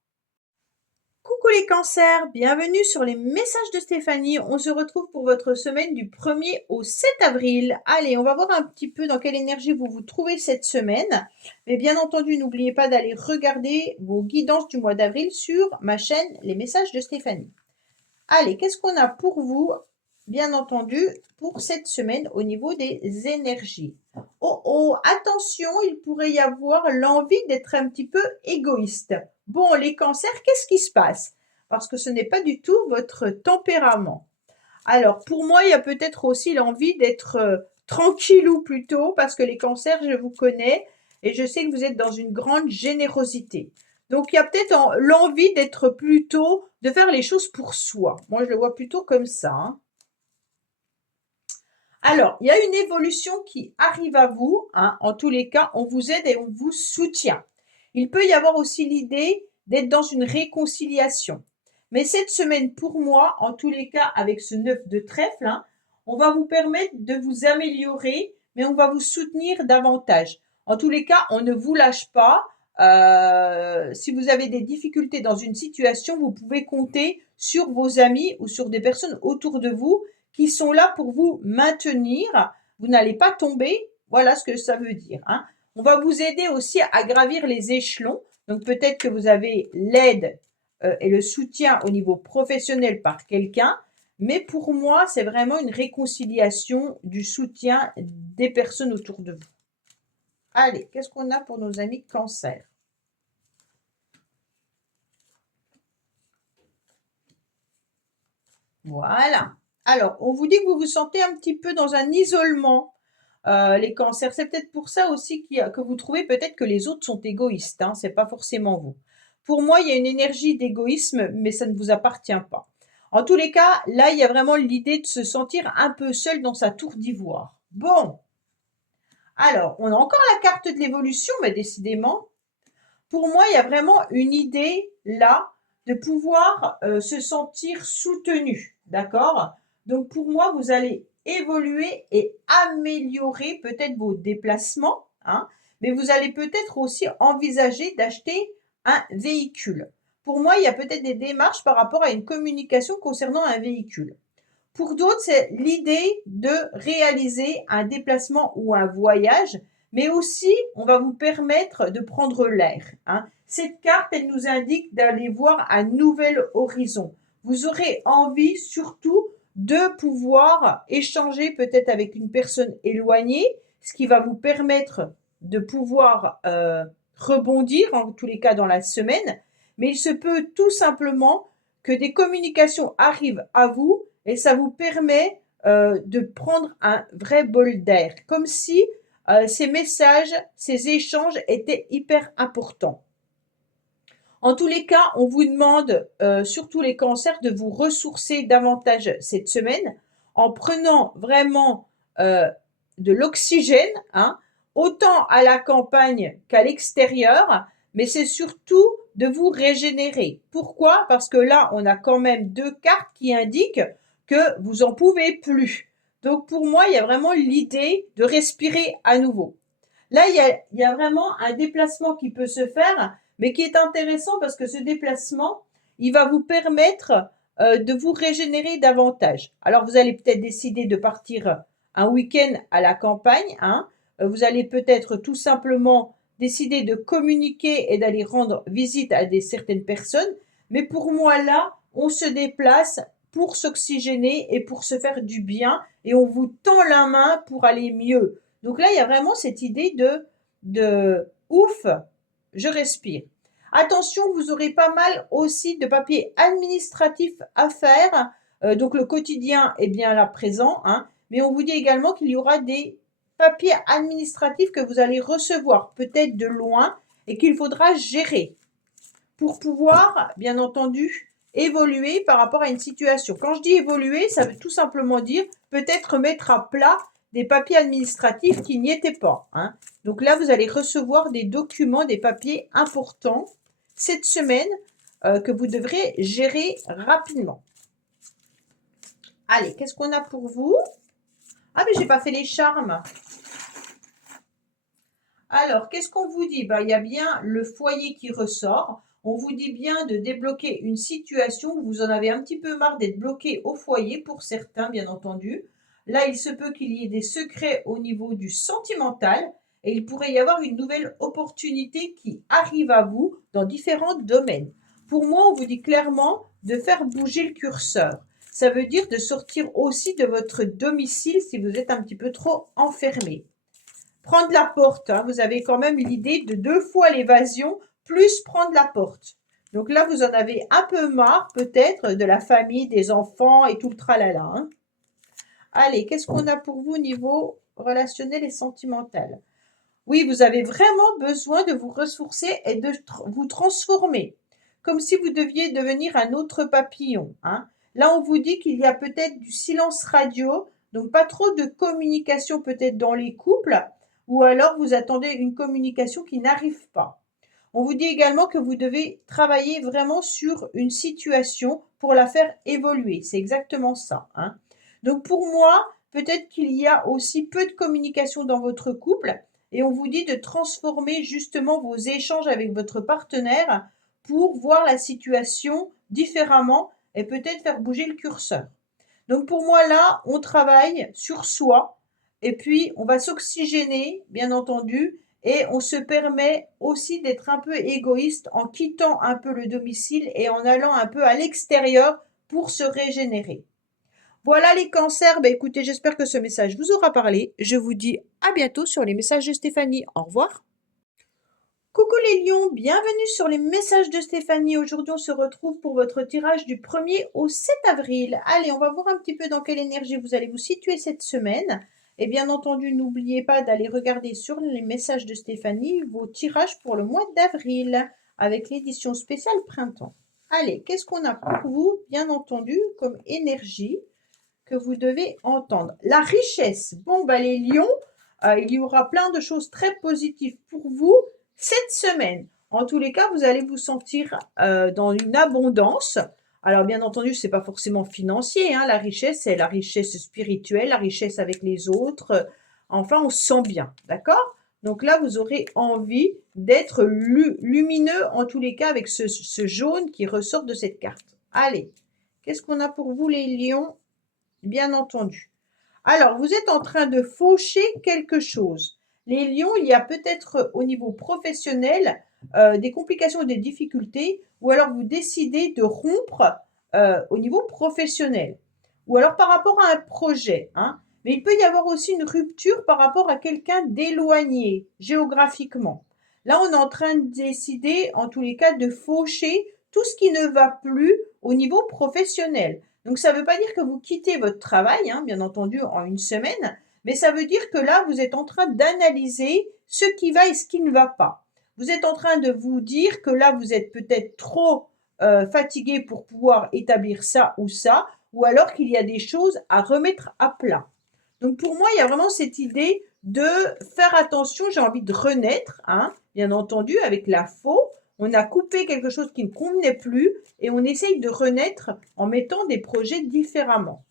Coucou les cancers, bienvenue sur les messages de Stéphanie. On se retrouve pour votre semaine du 1er au 7 avril. Allez, on va voir un petit peu dans quelle énergie vous vous trouvez cette semaine. Mais bien entendu, n'oubliez pas d'aller regarder vos guidances du mois d'avril sur ma chaîne Les messages de Stéphanie. Allez, qu'est-ce qu'on a pour vous, bien entendu, pour cette semaine au niveau des énergies? Oh oh, attention, il pourrait y avoir l'envie d'être un petit peu égoïste. Bon, les cancers, qu'est-ce qui se passe? Parce que ce n'est pas du tout votre tempérament. Alors, pour moi, il y a peut-être aussi l'envie d'être tranquillou plutôt, parce que les cancers, je vous connais et je sais que vous êtes dans une grande générosité. Donc, il y a peut-être l'envie d'être plutôt, de faire les choses pour soi. Moi, je le vois plutôt comme ça, hein. Alors, il y a une évolution qui arrive à vous, hein. En tous les cas, on vous aide et on vous soutient. Il peut y avoir aussi l'idée d'être dans une réconciliation. Mais cette semaine, pour moi, en tous les cas, avec ce 9 de trèfle, hein, on va vous permettre de vous améliorer, mais on va vous soutenir davantage. En tous les cas, on ne vous lâche pas. Si vous avez des difficultés dans une situation, vous pouvez compter sur vos amis ou sur des personnes autour de vous qui sont là pour vous maintenir. Vous n'allez pas tomber. Voilà ce que ça veut dire, hein. On va vous aider aussi à gravir les échelons. Donc peut-être que vous avez l'aide et le soutien au niveau professionnel par quelqu'un. Mais pour moi, c'est vraiment une réconciliation du soutien des personnes autour de vous. Allez, qu'est-ce qu'on a pour nos amis cancer? Voilà. Alors, on vous dit que vous vous sentez un petit peu dans un isolement, les cancers. C'est peut-être pour ça aussi que vous trouvez peut-être que les autres sont égoïstes, hein, c'est pas forcément vous. Pour moi, il y a une énergie d'égoïsme, mais ça ne vous appartient pas. En tous les cas, là, il y a vraiment l'idée de se sentir un peu seul dans sa tour d'ivoire. Bon. Alors, on a encore la carte de l'évolution, mais décidément, pour moi, il y a vraiment une idée là de pouvoir se sentir soutenu, d'accord? Donc pour moi, vous allez évoluer et améliorer peut-être vos déplacements, hein, mais vous allez peut-être aussi envisager d'acheter un véhicule. Pour moi, il y a peut-être des démarches par rapport à une communication concernant un véhicule. Pour d'autres, c'est l'idée de réaliser un déplacement ou un voyage, mais aussi, on va vous permettre de prendre l'air, hein. Cette carte, elle nous indique d'aller voir un nouvel horizon. Vous aurez envie surtout de pouvoir échanger peut-être avec une personne éloignée, ce qui va vous permettre de pouvoir rebondir, en tous les cas dans la semaine. Mais il se peut tout simplement que des communications arrivent à vous et ça vous permet de prendre un vrai bol d'air, comme si ces messages, ces échanges étaient hyper importants. En tous les cas, on vous demande, surtout les cancers, de vous ressourcer davantage cette semaine en prenant vraiment de l'oxygène, hein, autant à la campagne qu'à l'extérieur, mais c'est surtout de vous régénérer. Pourquoi? Parce que là, on a quand même 2 cartes qui indiquent que vous en pouvez plus. Donc pour moi, il y a vraiment l'idée de respirer à nouveau. Là, il y a vraiment un déplacement qui peut se faire, mais qui est intéressant parce que ce déplacement, il va vous permettre de vous régénérer davantage. Alors, vous allez peut-être décider de partir un week-end à la campagne, hein. Vous allez peut-être tout simplement décider de communiquer et d'aller rendre visite à certaines personnes. Mais pour moi, là, on se déplace pour s'oxygéner et pour se faire du bien et on vous tend la main pour aller mieux. Donc là, il y a vraiment cette idée de ouf, je respire. Attention, vous aurez pas mal aussi de papiers administratifs à faire. Donc le quotidien est bien là présent, hein, mais on vous dit également qu'il y aura des papiers administratifs que vous allez recevoir, peut-être de loin, et qu'il faudra gérer pour pouvoir, bien entendu, évoluer par rapport à une situation. Quand je dis évoluer, ça veut tout simplement dire peut-être mettre à plat des papiers administratifs qui n'y étaient pas, hein. Donc là, vous allez recevoir des documents, des papiers importants cette semaine que vous devrez gérer rapidement. Allez, qu'est-ce qu'on a pour vous? Ah, mais j'ai pas fait les charmes. Alors, qu'est-ce qu'on vous dit? Il y a bien le foyer qui ressort. On vous dit bien de débloquer une situation où vous en avez un petit peu marre d'être bloqué au foyer, pour certains, bien entendu. Là, il se peut qu'il y ait des secrets au niveau du sentimental et il pourrait y avoir une nouvelle opportunité qui arrive à vous dans différents domaines. Pour moi, on vous dit clairement de faire bouger le curseur. Ça veut dire de sortir aussi de votre domicile si vous êtes un petit peu trop enfermé. Prendre la porte, hein, vous avez quand même l'idée de 2 fois l'évasion, plus prendre la porte. Donc là, vous en avez un peu marre peut-être de la famille, des enfants et tout le tralala, hein. Allez, qu'est-ce qu'on a pour vous au niveau relationnel et sentimental? Oui, vous avez vraiment besoin de vous ressourcer et de vous transformer, comme si vous deviez devenir un autre papillon, hein. Là, on vous dit qu'il y a peut-être du silence radio, donc pas trop de communication peut-être dans les couples, ou alors vous attendez une communication qui n'arrive pas. On vous dit également que vous devez travailler vraiment sur une situation pour la faire évoluer. C'est exactement ça, hein. Donc pour moi, peut-être qu'il y a aussi peu de communication dans votre couple et on vous dit de transformer justement vos échanges avec votre partenaire pour voir la situation différemment et peut-être faire bouger le curseur. Donc pour moi là, on travaille sur soi et puis on va s'oxygéner, bien entendu, et on se permet aussi d'être un peu égoïste en quittant un peu le domicile et en allant un peu à l'extérieur pour se régénérer. Voilà les cancers. Écoutez, j'espère que ce message vous aura parlé. Je vous dis à bientôt sur les messages de Stéphanie. Au revoir. Coucou les lions, bienvenue sur les messages de Stéphanie. Aujourd'hui, on se retrouve pour votre tirage du 1er au 7 avril. Allez, on va voir un petit peu dans quelle énergie vous allez vous situer cette semaine. Et bien entendu, n'oubliez pas d'aller regarder sur les messages de Stéphanie vos tirages pour le mois d'avril avec l'édition spéciale printemps. Allez, qu'est-ce qu'on a pour vous, bien entendu, comme énergie que vous devez entendre? La richesse. Bon, les lions, il y aura plein de choses très positives pour vous cette semaine. En tous les cas, vous allez vous sentir dans une abondance. Alors, bien entendu, ce n'est pas forcément financier, hein. La richesse, c'est la richesse spirituelle, la richesse avec les autres. Enfin, on se sent bien, d'accord? Donc là, vous aurez envie d'être lumineux, en tous les cas, avec ce jaune qui ressort de cette carte. Allez, qu'est-ce qu'on a pour vous, les lions? Bien entendu. Alors, vous êtes en train de faucher quelque chose. Les lions, il y a peut-être au niveau professionnel des complications ou des difficultés, ou alors vous décidez de rompre au niveau professionnel, ou alors par rapport à un projet, hein. Mais il peut y avoir aussi une rupture par rapport à quelqu'un d'éloigné géographiquement. Là, on est en train de décider, en tous les cas, de faucher tout ce qui ne va plus au niveau professionnel. Donc, ça ne veut pas dire que vous quittez votre travail, hein, bien entendu, en une semaine, mais ça veut dire que là, vous êtes en train d'analyser ce qui va et ce qui ne va pas. Vous êtes en train de vous dire que là, vous êtes peut-être trop fatigué pour pouvoir établir ça, ou alors qu'il y a des choses à remettre à plat. Donc, pour moi, il y a vraiment cette idée de faire attention, j'ai envie de renaître, hein, bien entendu, avec la faux. On a coupé quelque chose qui ne convenait plus et on essaye de renaître en mettant des projets différemment.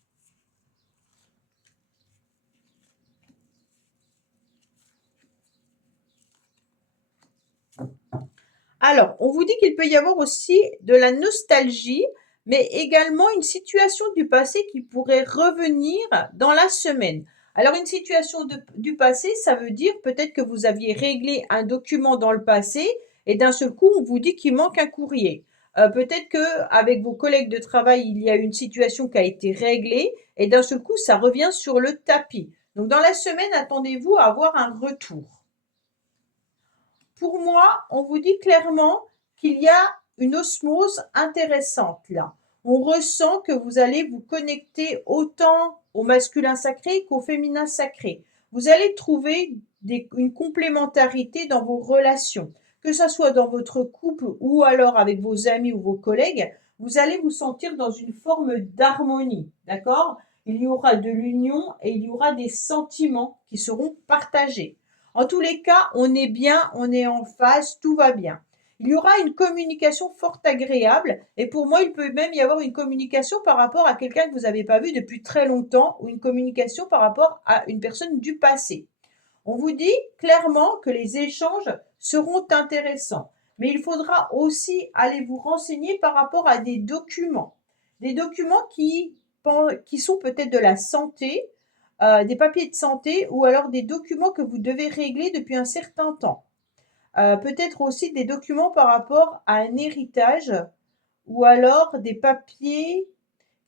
Alors, on vous dit qu'il peut y avoir aussi de la nostalgie, mais également une situation du passé qui pourrait revenir dans la semaine. Alors, une situation du passé, ça veut dire peut-être que vous aviez réglé un document dans le passé et d'un seul coup, on vous dit qu'il manque un courrier. Peut-être que avec vos collègues de travail, il y a une situation qui a été réglée et d'un seul coup, ça revient sur le tapis. Donc, dans la semaine, attendez-vous à avoir un retour. Pour moi, on vous dit clairement qu'il y a une osmose intéressante là. On ressent que vous allez vous connecter autant au masculin sacré qu'au féminin sacré. Vous allez trouver une complémentarité dans vos relations, que ce soit dans votre couple ou alors avec vos amis ou vos collègues. Vous allez vous sentir dans une forme d'harmonie, d'accord? Il y aura de l'union et il y aura des sentiments qui seront partagés. En tous les cas, on est bien, on est en phase, tout va bien. Il y aura une communication fort agréable et pour moi, il peut même y avoir une communication par rapport à quelqu'un que vous n'avez pas vu depuis très longtemps ou une communication par rapport à une personne du passé. On vous dit clairement que les échanges seront intéressants, mais il faudra aussi aller vous renseigner par rapport à des documents qui sont peut-être de la santé, des papiers de santé ou alors des documents que vous devez régler depuis un certain temps. Peut-être aussi des documents par rapport à un héritage ou alors des papiers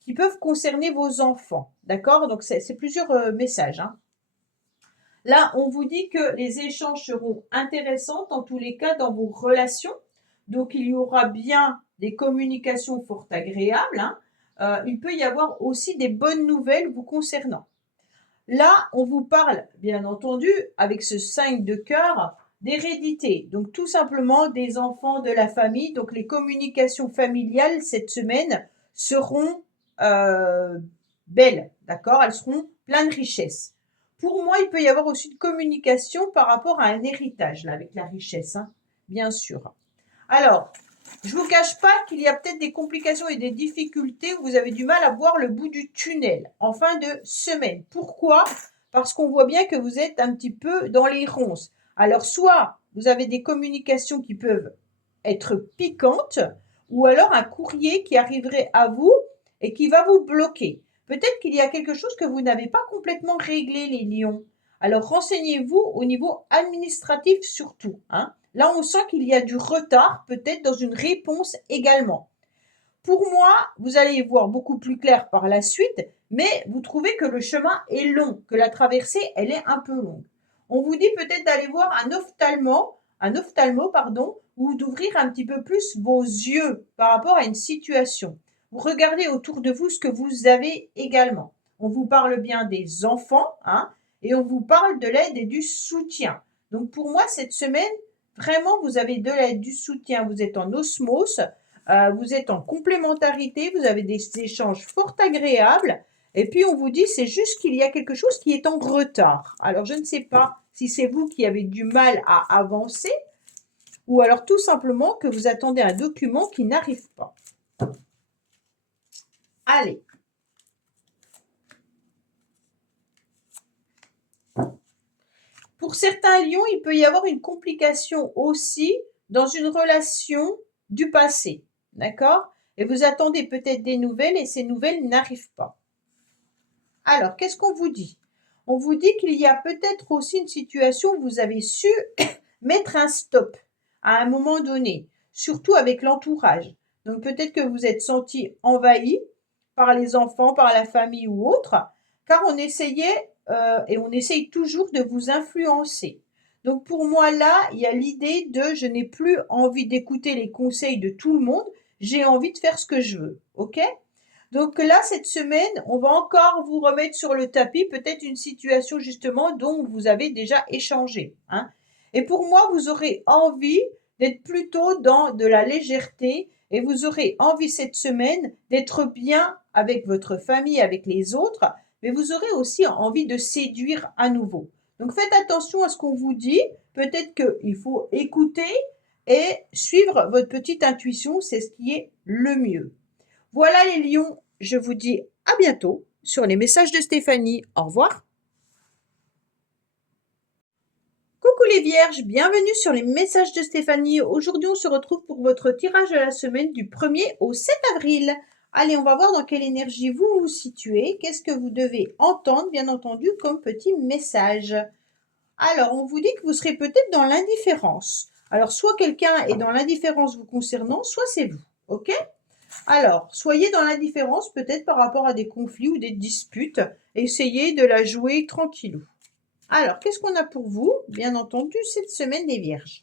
qui peuvent concerner vos enfants. D'accord? Donc, c'est plusieurs messages. Hein. Là, on vous dit que les échanges seront intéressants en tous les cas dans vos relations. Donc, il y aura bien des communications fort agréables. Hein. Il peut y avoir aussi des bonnes nouvelles vous concernant. Là, on vous parle, bien entendu, avec ce 5 de cœur, d'hérédité. Donc, tout simplement des enfants de la famille. Donc, les communications familiales cette semaine seront belles, d'accord? Elles seront pleines de richesses. Pour moi, il peut y avoir aussi une communication par rapport à un héritage, là, avec la richesse, hein, bien sûr. Alors, je ne vous cache pas qu'il y a peut-être des complications et des difficultés où vous avez du mal à voir le bout du tunnel en fin de semaine. Pourquoi? Parce qu'on voit bien que vous êtes un petit peu dans les ronces. Alors, soit vous avez des communications qui peuvent être piquantes, ou alors un courrier qui arriverait à vous et qui va vous bloquer. Peut-être qu'il y a quelque chose que vous n'avez pas complètement réglé, les lions. Alors, renseignez-vous au niveau administratif surtout. Hein. Là, on sent qu'il y a du retard, peut-être dans une réponse également. Pour moi, vous allez y voir beaucoup plus clair par la suite, mais vous trouvez que le chemin est long, que la traversée, elle est un peu longue. On vous dit peut-être d'aller voir un ophtalmo, ou d'ouvrir un petit peu plus vos yeux par rapport à une situation. Vous regardez autour de vous ce que vous avez également. On vous parle bien des enfants, hein, et on vous parle de l'aide et du soutien. Donc pour moi, cette semaine, vraiment, vous avez de l'aide, du soutien, vous êtes en osmose, vous êtes en complémentarité, vous avez des échanges fort agréables. Et puis on vous dit, c'est juste qu'il y a quelque chose qui est en retard. Alors je ne sais pas si c'est vous qui avez du mal à avancer ou alors tout simplement que vous attendez un document qui n'arrive pas. Allez. Pour certains lions, il peut y avoir une complication aussi dans une relation du passé. D'accord? Et vous attendez peut-être des nouvelles et ces nouvelles n'arrivent pas. Alors, qu'est-ce qu'on vous dit? On vous dit qu'il y a peut-être aussi une situation où vous avez su mettre un stop à un moment donné, surtout avec l'entourage. Donc peut-être que vous êtes senti envahi par les enfants, par la famille ou autre, car on essayait et on essaye toujours de vous influencer. Donc pour moi là, il y a l'idée de je n'ai plus envie d'écouter les conseils de tout le monde, j'ai envie de faire ce que je veux, ok? Donc là, cette semaine, on va encore vous remettre sur le tapis peut-être une situation justement dont vous avez déjà échangé. Hein. Et pour moi, vous aurez envie d'être plutôt dans de la légèreté et vous aurez envie cette semaine d'être bien avec votre famille, avec les autres, mais vous aurez aussi envie de séduire à nouveau. Donc, faites attention à ce qu'on vous dit. Peut-être qu'il faut écouter et suivre votre petite intuition. C'est ce qui est le mieux. Voilà les lions. Je vous dis à bientôt sur les messages de Stéphanie. Au revoir. Coucou les vierges, bienvenue sur les messages de Stéphanie. Aujourd'hui, on se retrouve pour votre tirage de la semaine du 1er au 7 avril. Allez, on va voir dans quelle énergie vous vous situez. Qu'est-ce que vous devez entendre, bien entendu, comme petit message. Alors, on vous dit que vous serez peut-être dans l'indifférence. Alors, soit quelqu'un est dans l'indifférence vous concernant, soit c'est vous. OK? Alors, soyez dans l'indifférence peut-être par rapport à des conflits ou des disputes. Essayez de la jouer tranquillou. Alors, qu'est-ce qu'on a pour vous? Bien entendu, cette semaine des Vierges.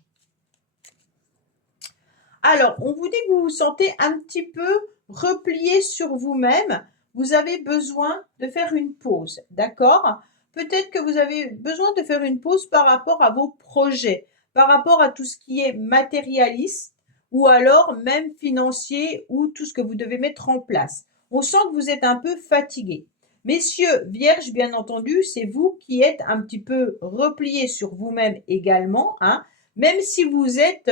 Alors, on vous dit que vous vous sentez un petit peu replié sur vous-même. Vous avez besoin de faire une pause, d'accord? Peut-être que vous avez besoin de faire une pause par rapport à vos projets, par rapport à tout ce qui est matérialiste ou alors même financier ou tout ce que vous devez mettre en place. On sent que vous êtes un peu fatigué. Messieurs, Vierges, bien entendu, c'est vous qui êtes un petit peu replié sur vous-même également, hein, même si vous êtes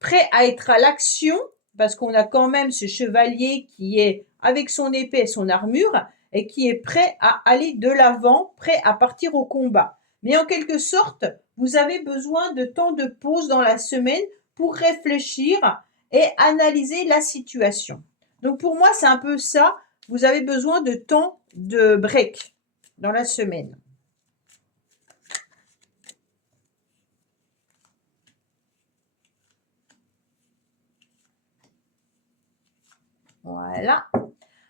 prêt à être à l'action, parce qu'on a quand même ce chevalier qui est avec son épée et son armure, et qui est prêt à aller de l'avant, prêt à partir au combat. Mais en quelque sorte, vous avez besoin de temps de pause dans la semaine pour réfléchir et analyser la situation. Donc pour moi, c'est un peu ça. Vous avez besoin de temps de break dans la semaine. Voilà.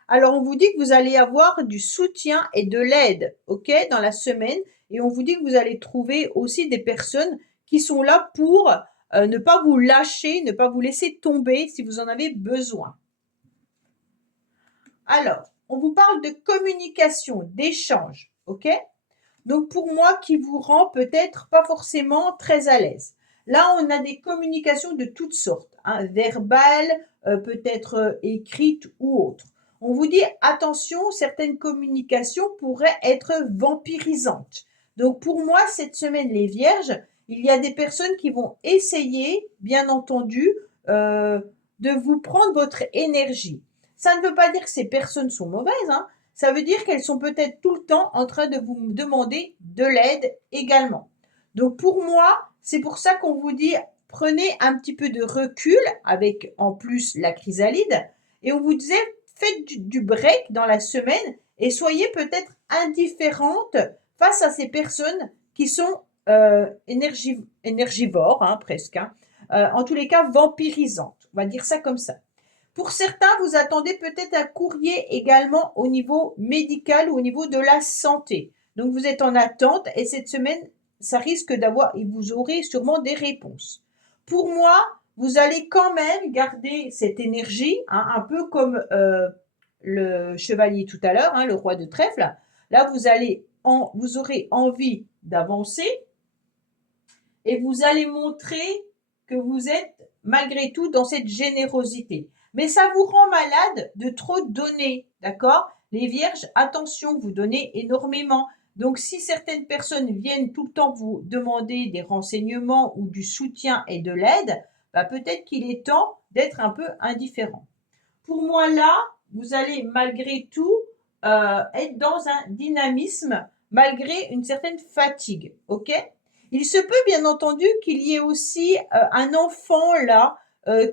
Alors, on vous dit que vous allez avoir du soutien et de l'aide, OK, dans la semaine. Et on vous dit que vous allez trouver aussi des personnes qui sont là pour ne pas vous lâcher, ne pas vous laisser tomber si vous en avez besoin. Alors, on vous parle de communication, d'échange, OK? Donc, pour moi, qui vous rend peut-être pas forcément très à l'aise. Là, on a des communications de toutes sortes, hein, verbales, peut-être écrites ou autres. On vous dit, attention, certaines communications pourraient être vampirisantes. Donc, pour moi, cette semaine, les vierges, il y a des personnes qui vont essayer, bien entendu, de vous prendre votre énergie. Ça ne veut pas dire que ces personnes sont mauvaises, hein. Ça veut dire qu'elles sont peut-être tout le temps en train de vous demander de l'aide également. Donc pour moi, c'est pour ça qu'on vous dit prenez un petit peu de recul avec en plus la chrysalide et on vous disait faites du break dans la semaine et soyez peut-être indifférente face à ces personnes qui sont énergivores, hein, presque, hein. En tous les cas vampirisantes. On va dire ça comme ça. Pour certains, vous attendez peut-être un courrier également au niveau médical ou au niveau de la santé. Donc, vous êtes en attente et cette semaine, ça risque d'avoir, et vous aurez sûrement des réponses. Pour moi, vous allez quand même garder cette énergie, hein, un peu comme le chevalier tout à l'heure, hein, le roi de trèfle. Là, vous aurez envie d'avancer et vous allez montrer que vous êtes malgré tout dans cette générosité. Mais ça vous rend malade de trop donner, d'accord? Les vierges, attention, vous donnez énormément. Donc, si certaines personnes viennent tout le temps vous demander des renseignements ou du soutien et de l'aide, bah peut-être qu'il est temps d'être un peu indifférent. Pour moi, là, vous allez malgré tout être dans un dynamisme malgré une certaine fatigue, ok? Il se peut bien entendu qu'il y ait aussi un enfant là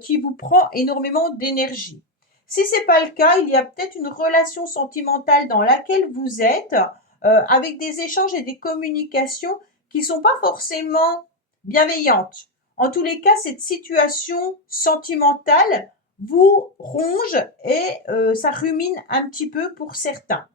qui vous prend énormément d'énergie. Si ce n'est pas le cas, il y a peut-être une relation sentimentale dans laquelle vous êtes avec des échanges et des communications qui ne sont pas forcément bienveillantes. En tous les cas, cette situation sentimentale vous ronge et ça rumine un petit peu pour certains.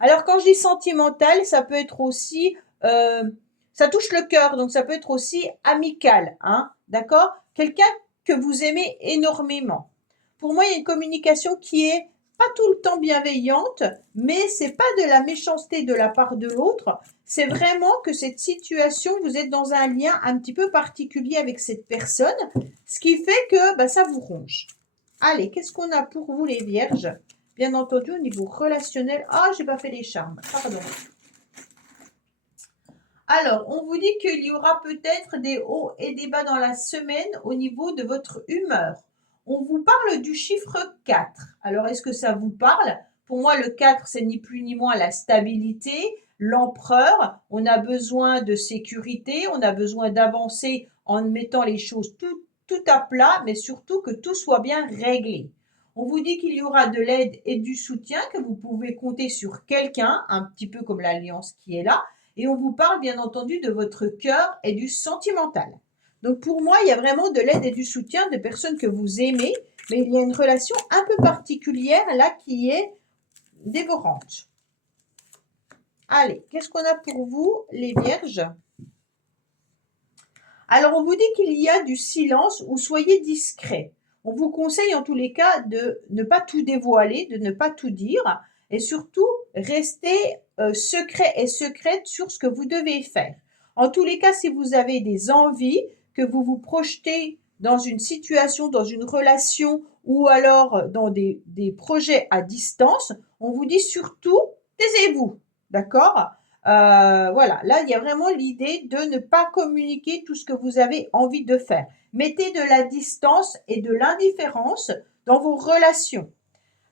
Alors quand je dis sentimental, ça peut être aussi, ça touche le cœur, donc ça peut être aussi amical, hein, d'accord? Quelqu'un que vous aimez énormément. Pour moi, il y a une communication qui est pas tout le temps bienveillante, mais c'est pas de la méchanceté de la part de l'autre. C'est vraiment que cette situation, vous êtes dans un lien un petit peu particulier avec cette personne, ce qui fait que bah, ça vous ronge. Allez, qu'est-ce qu'on a pour vous les vierges? Bien entendu, au niveau relationnel. Ah, j'ai pas fait les charmes. Pardon. Alors, on vous dit qu'il y aura peut-être des hauts et des bas dans la semaine au niveau de votre humeur. On vous parle du chiffre 4. Alors, est-ce que ça vous parle? Pour moi, le 4, c'est ni plus ni moins la stabilité, l'empereur. On a besoin de sécurité, on a besoin d'avancer en mettant les choses tout à plat, mais surtout que tout soit bien réglé. On vous dit qu'il y aura de l'aide et du soutien, que vous pouvez compter sur quelqu'un, un petit peu comme l'alliance qui est là, et on vous parle bien entendu de votre cœur et du sentimental. Donc pour moi, il y a vraiment de l'aide et du soutien de personnes que vous aimez, mais il y a une relation un peu particulière là qui est dévorante. Allez, qu'est-ce qu'on a pour vous, les vierges? Alors, on vous dit qu'il y a du silence ou soyez discret. On vous conseille en tous les cas de ne pas tout dévoiler, de ne pas tout dire et surtout rester secret et secrète sur ce que vous devez faire. En tous les cas, si vous avez des envies, que vous vous projetez dans une situation, dans une relation ou alors dans des projets à distance, on vous dit surtout taisez-vous, d'accord? Voilà, là, il y a vraiment l'idée de ne pas communiquer tout ce que vous avez envie de faire. Mettez de la distance et de l'indifférence dans vos relations.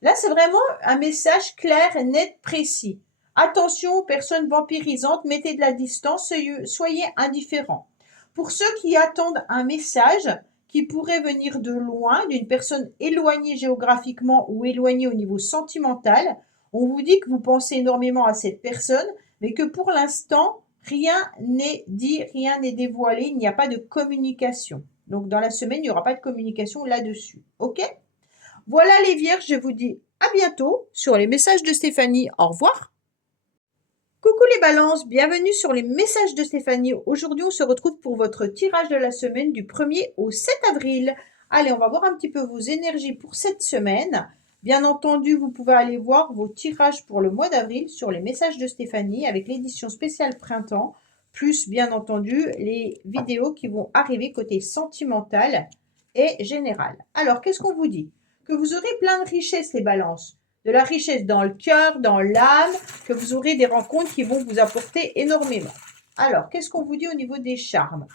Là, c'est vraiment un message clair, net, précis. Attention aux personnes vampirisantes, mettez de la distance, soyez indifférents. Pour ceux qui attendent un message qui pourrait venir de loin, d'une personne éloignée géographiquement ou éloignée au niveau sentimental, on vous dit que vous pensez énormément à cette personne, mais que pour l'instant, rien n'est dit, rien n'est dévoilé, il n'y a pas de communication. Donc dans la semaine, il n'y aura pas de communication là-dessus. OK? Voilà les vierges, je vous dis à bientôt sur les messages de Stéphanie. Au revoir. Coucou les balances, bienvenue sur les messages de Stéphanie. Aujourd'hui, on se retrouve pour votre tirage de la semaine du 1er au 7 avril. Allez, on va voir un petit peu vos énergies pour cette semaine. Bien entendu, vous pouvez aller voir vos tirages pour le mois d'avril sur les messages de Stéphanie avec l'édition spéciale printemps, plus bien entendu les vidéos qui vont arriver côté sentimental et général. Alors, qu'est-ce qu'on vous dit? Que vous aurez plein de richesses les balances. De la richesse dans le cœur, dans l'âme, que vous aurez des rencontres qui vont vous apporter énormément. Alors, qu'est-ce qu'on vous dit au niveau des charmes?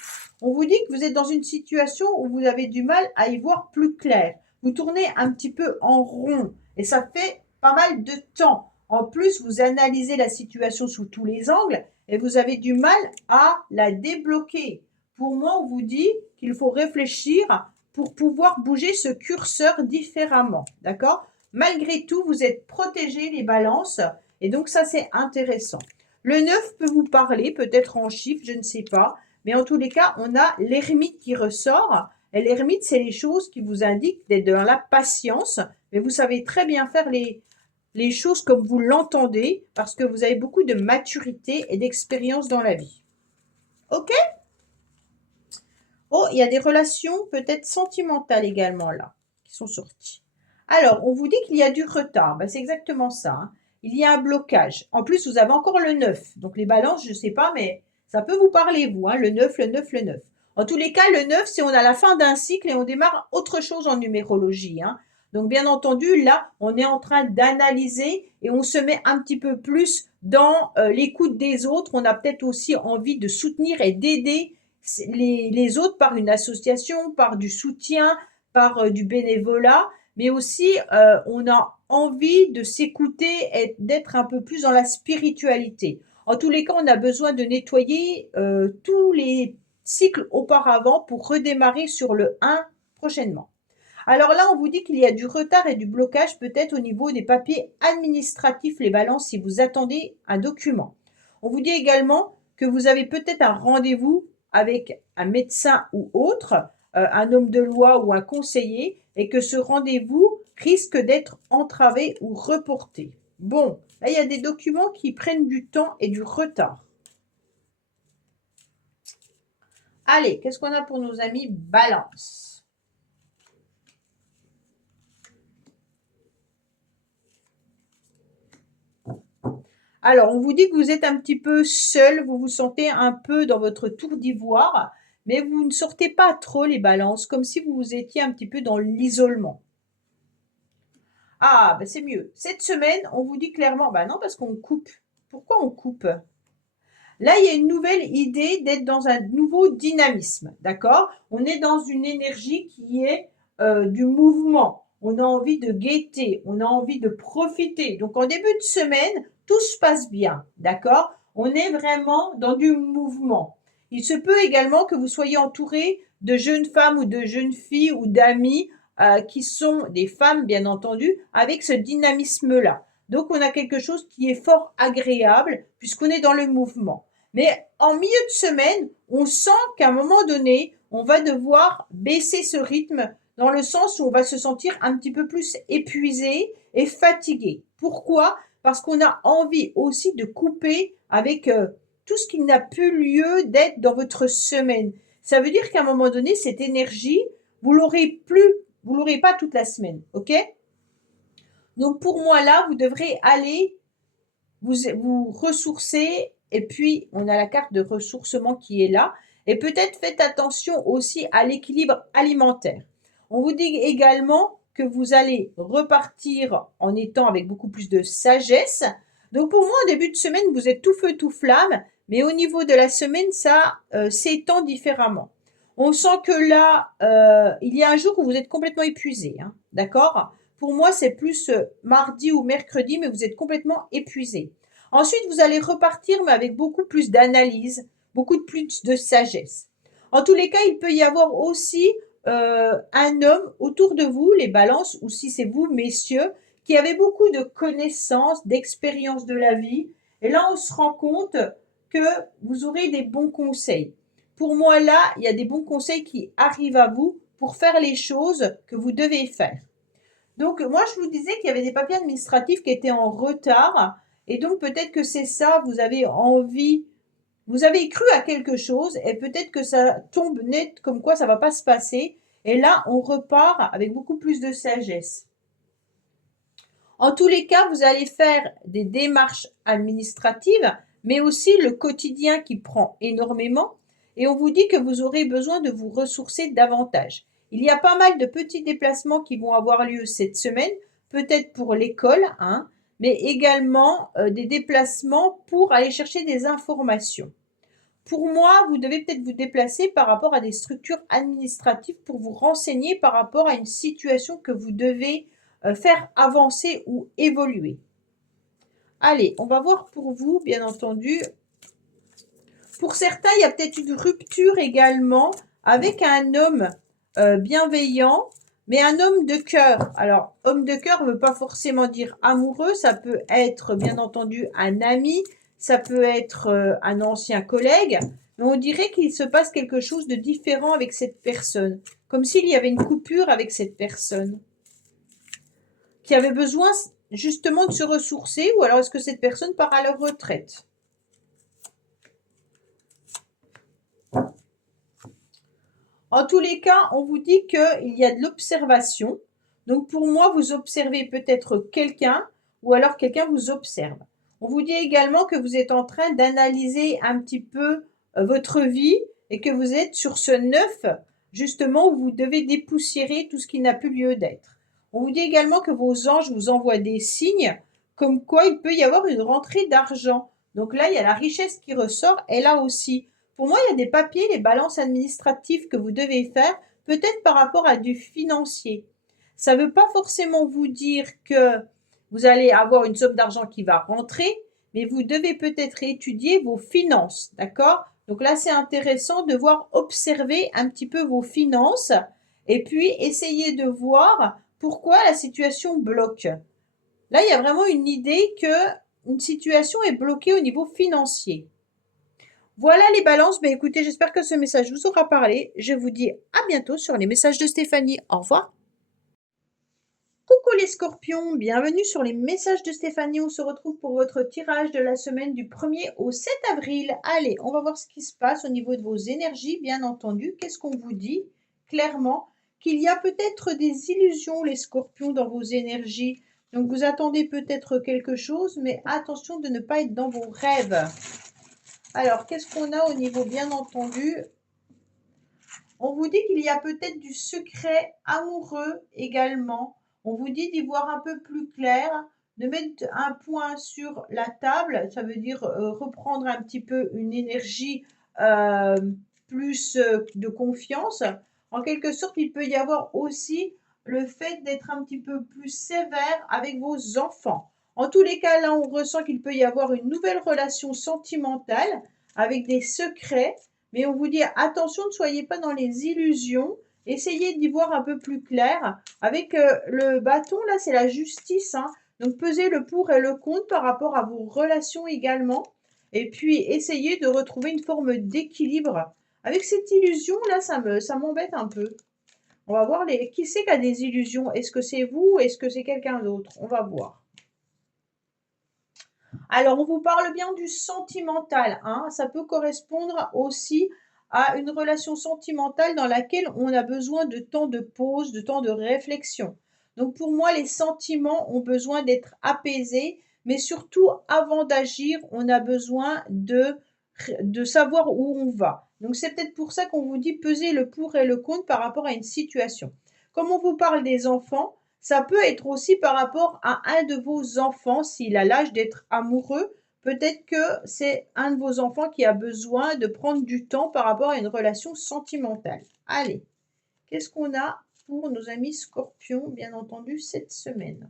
On vous dit que vous êtes dans une situation où vous avez du mal à y voir plus clair. Vous tournez un petit peu en rond et ça fait pas mal de temps. En plus, vous analysez la situation sous tous les angles et vous avez du mal à la débloquer. Pour moi, on vous dit qu'il faut réfléchir pour pouvoir bouger ce curseur différemment. D'accord? Malgré tout, vous êtes protégés, les balances, et donc ça, c'est intéressant. Le 9 peut vous parler, peut-être en chiffres, je ne sais pas, mais en tous les cas, on a l'ermite qui ressort, et l'ermite, c'est les choses qui vous indiquent d'être dans la patience, mais vous savez très bien faire les choses comme vous l'entendez, parce que vous avez beaucoup de maturité et d'expérience dans la vie. Ok? Oh, il y a des relations peut-être sentimentales également là, qui sont sorties. Alors, on vous dit qu'il y a du retard. Ben, c'est exactement ça. Hein. Il y a un blocage. En plus, vous avez encore le 9. Donc, les balances, je ne sais pas, mais ça peut vous parler, vous. Hein, le 9, le 9, le 9. En tous les cas, le 9, c'est on a la fin d'un cycle et on démarre autre chose en numérologie. Hein. Donc, bien entendu, là, on est en train d'analyser et on se met un petit peu plus dans l'écoute des autres. On a peut-être aussi envie de soutenir et d'aider les autres par une association, par du soutien, par du bénévolat, mais aussi on a envie de s'écouter et d'être un peu plus dans la spiritualité. En tous les cas, on a besoin de nettoyer tous les cycles auparavant pour redémarrer sur le 1 prochainement. Alors là, on vous dit qu'il y a du retard et du blocage peut-être au niveau des papiers administratifs, les balances, si vous attendez un document. On vous dit également que vous avez peut-être un rendez-vous avec un médecin ou autre, un homme de loi ou un conseiller, et que ce rendez-vous risque d'être entravé ou reporté. Bon, là, il y a des documents qui prennent du temps et du retard. Allez, qu'est-ce qu'on a pour nos amis Balance? Alors, on vous dit que vous êtes un petit peu seul, vous vous sentez un peu dans votre tour d'ivoire, mais vous ne sortez pas trop les balances, comme si vous étiez un petit peu dans l'isolement. Ah, ben c'est mieux. Cette semaine, on vous dit clairement, ben non, parce qu'on coupe. Pourquoi on coupe? Là, il y a une nouvelle idée d'être dans un nouveau dynamisme, d'accord? On est dans une énergie qui est du mouvement. On a envie de gaieté, on a envie de profiter. Donc, en début de semaine, tout se passe bien, d'accord? On est vraiment dans du mouvement. Il se peut également que vous soyez entouré de jeunes femmes ou de jeunes filles ou d'amis qui sont des femmes, bien entendu, avec ce dynamisme-là. Donc, on a quelque chose qui est fort agréable puisqu'on est dans le mouvement. Mais en milieu de semaine, on sent qu'à un moment donné, on va devoir baisser ce rythme dans le sens où on va se sentir un petit peu plus épuisé et fatigué. Pourquoi? Parce qu'on a envie aussi de couper avec tout ce qui n'a plus lieu d'être dans votre semaine. Ça veut dire qu'à un moment donné, cette énergie, vous l'aurez plus, vous l'aurez pas toute la semaine, ok? Donc pour moi là, vous devrez aller vous ressourcer et puis on a la carte de ressourcement qui est là. Et peut-être faites attention aussi à l'équilibre alimentaire. On vous dit également que vous allez repartir en étant avec beaucoup plus de sagesse. Donc pour moi, en début de semaine, vous êtes tout feu, tout flamme, mais au niveau de la semaine, ça s'étend différemment. On sent que là, il y a un jour où vous êtes complètement épuisé, hein, d'accord? Pour moi, c'est plus mardi ou mercredi, mais vous êtes complètement épuisé. Ensuite, vous allez repartir, mais avec beaucoup plus d'analyse, beaucoup plus de sagesse. En tous les cas, il peut y avoir aussi un homme autour de vous, les balances, ou si c'est vous, messieurs, qui avez beaucoup de connaissances, d'expérience de la vie. Et là, on se rend compte que vous aurez des bons conseils. Pour moi, là, il y a des bons conseils qui arrivent à vous pour faire les choses que vous devez faire. Donc, moi, je vous disais qu'il y avait des papiers administratifs qui étaient en retard. Et donc, peut-être que c'est ça, vous avez envie, vous avez cru à quelque chose et peut-être que ça tombe net comme quoi ça va pas se passer. Et là, on repart avec beaucoup plus de sagesse. En tous les cas, vous allez faire des démarches administratives, mais aussi le quotidien qui prend énormément. Et on vous dit que vous aurez besoin de vous ressourcer davantage. Il y a pas mal de petits déplacements qui vont avoir lieu cette semaine, peut-être pour l'école, hein, mais également des déplacements pour aller chercher des informations. Pour moi, vous devez peut-être vous déplacer par rapport à des structures administratives pour vous renseigner par rapport à une situation que vous devez faire avancer ou évoluer. Allez, on va voir pour vous, bien entendu. Pour certains, il y a peut-être une rupture également avec un homme bienveillant, mais un homme de cœur. Alors, homme de cœur ne veut pas forcément dire amoureux, ça peut être bien entendu un ami, ça peut être un ancien collègue, mais on dirait qu'il se passe quelque chose de différent avec cette personne, comme s'il y avait une coupure avec cette personne, qui avait besoin justement de se ressourcer, ou alors est-ce que cette personne part à la retraite? En tous les cas, on vous dit qu'il y a de l'observation. Donc pour moi, vous observez peut-être quelqu'un ou alors quelqu'un vous observe. On vous dit également que vous êtes en train d'analyser un petit peu votre vie et que vous êtes sur ce neuf, justement, où vous devez dépoussiérer tout ce qui n'a plus lieu d'être. On vous dit également que vos anges vous envoient des signes comme quoi il peut y avoir une rentrée d'argent. Donc là, il y a la richesse qui ressort et là aussi. Pour moi, il y a des papiers, les balances administratives que vous devez faire, peut-être par rapport à du financier. Ça ne veut pas forcément vous dire que vous allez avoir une somme d'argent qui va rentrer, mais vous devez peut-être étudier vos finances, d'accord? Donc là, c'est intéressant de voir, observer un petit peu vos finances et puis essayer de voir pourquoi la situation bloque. Là, il y a vraiment une idée que une situation est bloquée au niveau financier. Voilà les balances. Ben écoutez, j'espère que ce message vous aura parlé. Je vous dis à bientôt sur les messages de Stéphanie. Au revoir. Coucou les scorpions, bienvenue sur les messages de Stéphanie. On se retrouve pour votre tirage de la semaine du 1er au 7 avril. Allez, on va voir ce qui se passe au niveau de vos énergies, bien entendu. Qu'est-ce qu'on vous dit? Clairement, qu'il y a peut-être des illusions, les scorpions, dans vos énergies. Donc vous attendez peut-être quelque chose, mais attention de ne pas être dans vos rêves. Alors, qu'est-ce qu'on a au niveau, bien entendu? On vous dit qu'il y a peut-être du secret amoureux également. On vous dit d'y voir un peu plus clair. de mettre un point sur la table, ça veut dire reprendre un petit peu une énergie plus de confiance. En quelque sorte, il peut y avoir aussi le fait d'être un petit peu plus sévère avec vos enfants. En tous les cas, là, on ressent qu'il peut y avoir une nouvelle relation sentimentale avec des secrets, mais on vous dit attention, ne soyez pas dans les illusions, essayez d'y voir un peu plus clair. Avec le bâton, là, c'est la justice, hein. Donc, pesez le pour et le contre par rapport à vos relations également. Et puis, essayez de retrouver une forme d'équilibre. Avec cette illusion-là, ça m'embête un peu. On va voir qui c'est qui a des illusions. Est-ce que c'est vous ou est-ce que c'est quelqu'un d'autre? On va voir. Alors, on vous parle bien du sentimental, hein. Ça peut correspondre aussi à une relation sentimentale dans laquelle on a besoin de temps de pause, de temps de réflexion. Donc, pour moi, les sentiments ont besoin d'être apaisés, mais surtout, avant d'agir, on a besoin de savoir où on va. Donc, c'est peut-être pour ça qu'on vous dit peser le pour et le contre par rapport à une situation. Comme on vous parle des enfants, ça peut être aussi par rapport à un de vos enfants, s'il a l'âge d'être amoureux. Peut-être que c'est un de vos enfants qui a besoin de prendre du temps par rapport à une relation sentimentale. Allez, qu'est-ce qu'on a pour nos amis scorpions, bien entendu, cette semaine?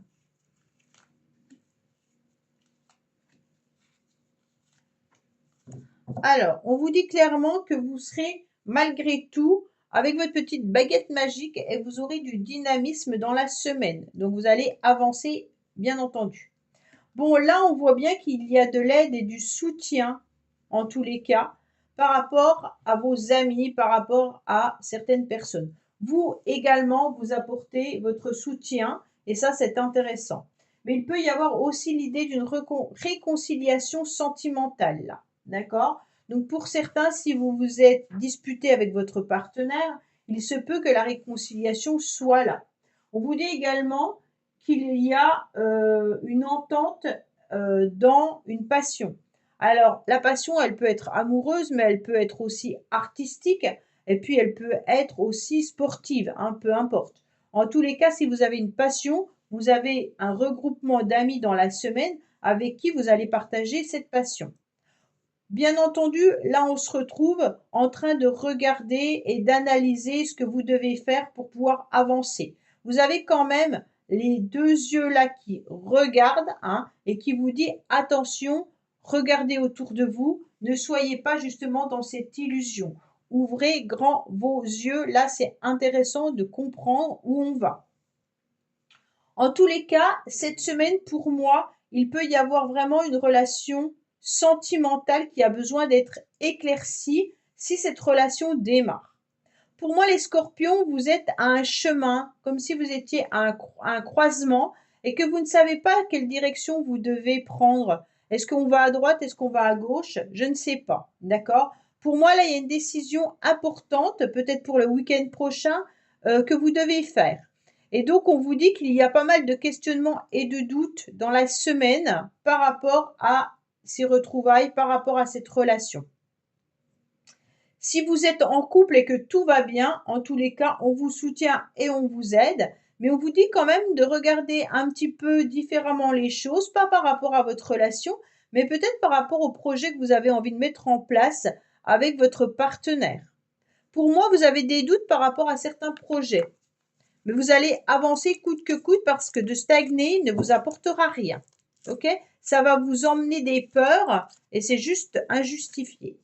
Alors, on vous dit clairement que vous serez, malgré tout, avec votre petite baguette magique et vous aurez du dynamisme dans la semaine. Donc, vous allez avancer, bien entendu. Bon, là, on voit bien qu'il y a de l'aide et du soutien, en tous les cas, par rapport à vos amis, par rapport à certaines personnes. Vous également, vous apportez votre soutien et ça, c'est intéressant. Mais il peut y avoir aussi l'idée d'une réconciliation sentimentale, là. D'accord? Donc, pour certains, si vous vous êtes disputé avec votre partenaire, il se peut que la réconciliation soit là. On vous dit également qu'il y a une entente dans une passion. Alors, la passion, elle peut être amoureuse, mais elle peut être aussi artistique, et puis elle peut être aussi sportive, hein, peu importe. En tous les cas, si vous avez une passion, vous avez un regroupement d'amis dans la semaine avec qui vous allez partager cette passion. Bien entendu, là, on se retrouve en train de regarder et d'analyser ce que vous devez faire pour pouvoir avancer. Vous avez quand même les deux yeux là qui regardent, hein, et qui vous dit attention, regardez autour de vous, ne soyez pas justement dans cette illusion. Ouvrez grand vos yeux, là c'est intéressant de comprendre où on va. En tous les cas, cette semaine, pour moi, il peut y avoir vraiment une relation sentimentale qui a besoin d'être éclaircie si cette relation démarre. Pour moi, les scorpions, vous êtes à un chemin, comme si vous étiez à un croisement et que vous ne savez pas quelle direction vous devez prendre. Est-ce qu'on va à droite? Est-ce qu'on va à gauche? Je ne sais pas. D'accord? Pour moi, là, il y a une décision importante, peut-être pour le week-end prochain, que vous devez faire. Et donc, on vous dit qu'il y a pas mal de questionnements et de doutes dans la semaine par rapport à ces retrouvailles, par rapport à cette relation. Si vous êtes en couple et que tout va bien, en tous les cas, on vous soutient et on vous aide. Mais on vous dit quand même de regarder un petit peu différemment les choses, pas par rapport à votre relation, mais peut-être par rapport au projet que vous avez envie de mettre en place avec votre partenaire. Pour moi, vous avez des doutes par rapport à certains projets. Mais vous allez avancer coûte que coûte parce que de stagner ne vous apportera rien. Ok? Ça va vous emmener des peurs et c'est juste injustifié.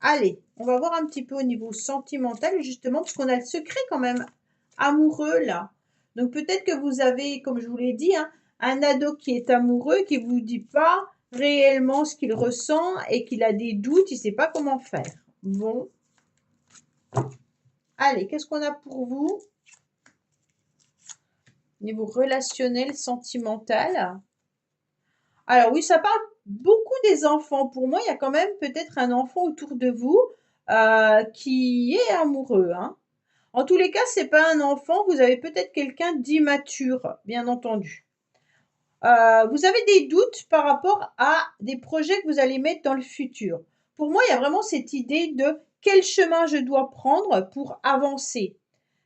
Allez, on va voir un petit peu au niveau sentimental, justement, parce qu'on a le secret quand même amoureux là. Donc peut-être que vous avez, comme je vous l'ai dit, hein, un ado qui est amoureux, qui ne vous dit pas réellement ce qu'il ressent et qu'il a des doutes, il ne sait pas comment faire. Bon. Allez, qu'est-ce qu'on a pour vous? Niveau relationnel, sentimental. Alors oui, ça parle beaucoup des enfants. Pour moi, il y a quand même peut-être un enfant autour de vous qui est amoureux, hein. En tous les cas, c'est pas un enfant, vous avez peut-être quelqu'un d'immature, bien entendu. Vous avez des doutes par rapport à des projets que vous allez mettre dans le futur. Pour moi, il y a vraiment cette idée de quel chemin je dois prendre pour avancer,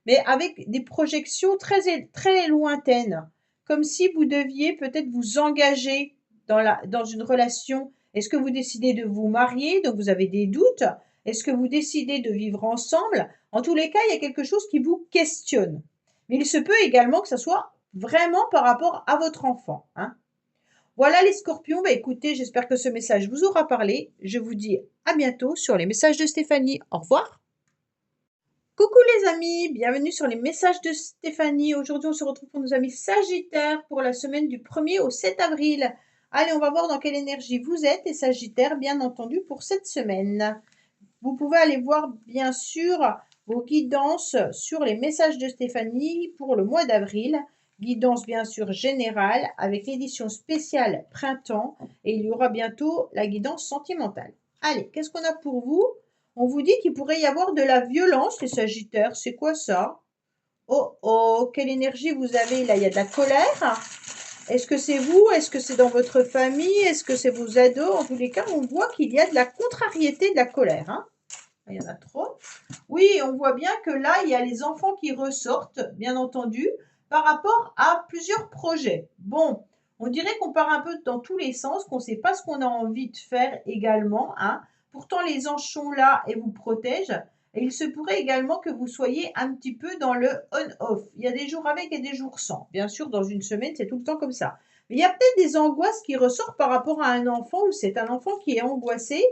mais avec des projections très, très lointaines. comme si vous deviez peut-être vous engager dans une relation. Est-ce que vous décidez de vous marier? Donc vous avez des doutes. Est-ce que vous décidez de vivre ensemble? En tous les cas, il y a quelque chose qui vous questionne. Mais il se peut également que ça soit vraiment par rapport à votre enfant, hein. Voilà les scorpions, bah écoutez, j'espère que ce message vous aura parlé. Je vous dis à bientôt sur les messages de Stéphanie. Au revoir. Coucou les amis, bienvenue sur les messages de Stéphanie. Aujourd'hui, on se retrouve pour nos amis Sagittaires pour la semaine du 1er au 7 avril. Allez, on va voir dans quelle énergie vous êtes et Sagittaire, bien entendu, pour cette semaine. Vous pouvez aller voir, bien sûr, vos guidances sur les messages de Stéphanie pour le mois d'avril. Guidance, bien sûr, générale avec l'édition spéciale printemps. Et il y aura bientôt la guidance sentimentale. Allez, qu'est-ce qu'on a pour vous? On vous dit qu'il pourrait y avoir de la violence, les Sagittaires. C'est quoi ça? Oh, oh, quelle énergie vous avez là? Il y a de la colère. Est-ce que c'est vous? Est-ce que c'est dans votre famille? Est-ce que c'est vos ados? En tous les cas, on voit qu'il y a de la contrariété, de la colère, hein. Il y en a trop. Oui, on voit bien que là, il y a les enfants qui ressortent, bien entendu, par rapport à plusieurs projets. Bon, on dirait qu'on part un peu dans tous les sens, qu'on ne sait pas ce qu'on a envie de faire également, hein. Pourtant, les anges sont là et vous protègent. Et il se pourrait également que vous soyez un petit peu dans le on-off. Il y a des jours avec et des jours sans. Bien sûr, dans une semaine, c'est tout le temps comme ça. Mais il y a peut-être des angoisses qui ressortent par rapport à un enfant ou c'est un enfant qui est angoissé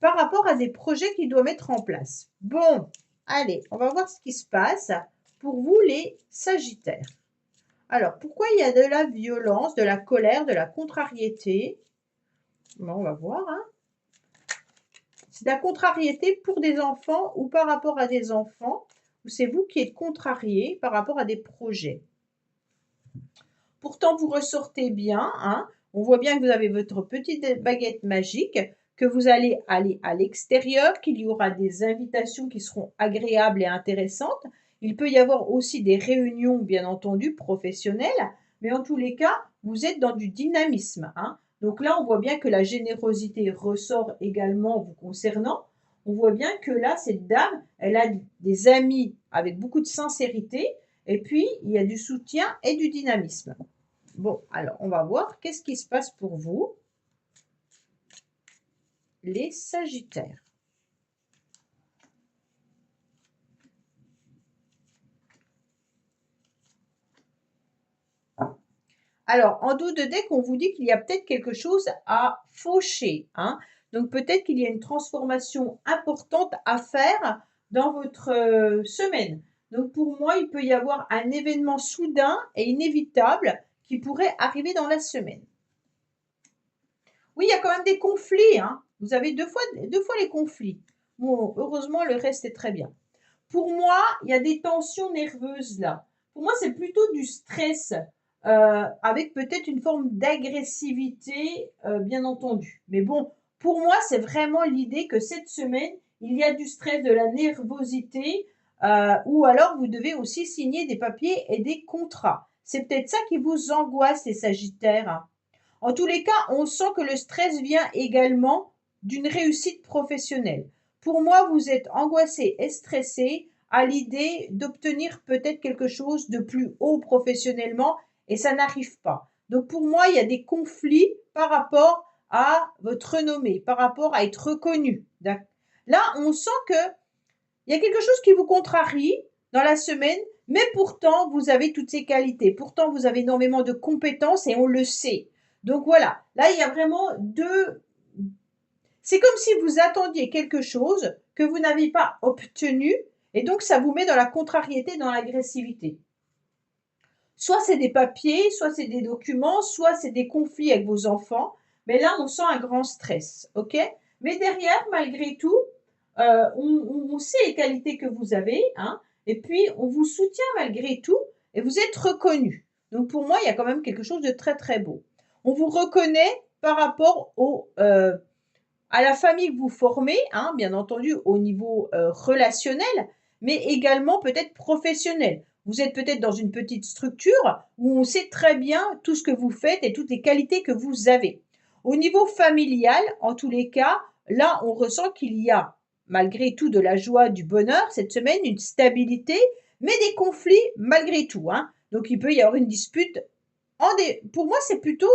par rapport à des projets qu'il doit mettre en place. Bon, allez, on va voir ce qui se passe pour vous les Sagittaires. Alors, pourquoi il y a de la violence, de la colère, de la contrariété? Bon, on va voir, hein. C'est de la contrariété pour des enfants ou par rapport à des enfants, ou c'est vous qui êtes contrarié par rapport à des projets. Pourtant, vous ressortez bien, hein. On voit bien que vous avez votre petite baguette magique, que vous allez aller à l'extérieur, qu'il y aura des invitations qui seront agréables et intéressantes. Il peut y avoir aussi des réunions, bien entendu, professionnelles, mais en tous les cas, vous êtes dans du dynamisme, hein. Donc là, on voit bien que la générosité ressort également vous concernant. On voit bien que là, cette dame, elle a des amis avec beaucoup de sincérité, et puis il y a du soutien et du dynamisme. Bon, alors, on va voir qu'est-ce qui se passe pour vous, les Sagittaires. Alors, en dos de deck, on vous dit qu'il y a peut-être quelque chose à faucher, hein. Donc, peut-être qu'il y a une transformation importante à faire dans votre semaine. Donc, pour moi, il peut y avoir un événement soudain et inévitable qui pourrait arriver dans la semaine. Oui, il y a quand même des conflits, hein. Vous avez deux fois les conflits. Bon, heureusement, le reste est très bien. Pour moi, il y a des tensions nerveuses là. Pour moi, c'est plutôt du stress avec peut-être une forme d'agressivité, bien entendu. Mais bon, pour moi, c'est vraiment l'idée que cette semaine, il y a du stress, de la nervosité, ou alors vous devez aussi signer des papiers et des contrats. C'est peut-être ça qui vous angoisse, les Sagittaires, hein. En tous les cas, on sent que le stress vient également d'une réussite professionnelle. Pour moi, vous êtes angoissé et stressé à l'idée d'obtenir peut-être quelque chose de plus haut professionnellement et ça n'arrive pas. Donc pour moi, il y a des conflits par rapport à votre renommée, par rapport à être reconnu. Là, on sent que il y a quelque chose qui vous contrarie dans la semaine, mais pourtant, vous avez toutes ces qualités. Pourtant, vous avez énormément de compétences et on le sait. Donc voilà, là, il y a vraiment deux. C'est comme si vous attendiez quelque chose que vous n'avez pas obtenu et donc ça vous met dans la contrariété, dans l'agressivité. Soit c'est des papiers, soit c'est des documents, soit c'est des conflits avec vos enfants. Mais là, on sent un grand stress, ok? Mais derrière, malgré tout, on sait les qualités que vous avez, hein, et puis on vous soutient malgré tout, et vous êtes reconnu. Donc pour moi, il y a quand même quelque chose de très très beau. On vous reconnaît par rapport à la famille que vous formez, hein, bien entendu au niveau relationnel, mais également peut-être professionnel. Vous êtes peut-être dans une petite structure où on sait très bien tout ce que vous faites et toutes les qualités que vous avez. Au niveau familial, en tous les cas, là, on ressent qu'il y a, malgré tout, de la joie, du bonheur cette semaine, une stabilité, mais des conflits malgré tout, hein. Donc, il peut y avoir une dispute Pour moi, c'est plutôt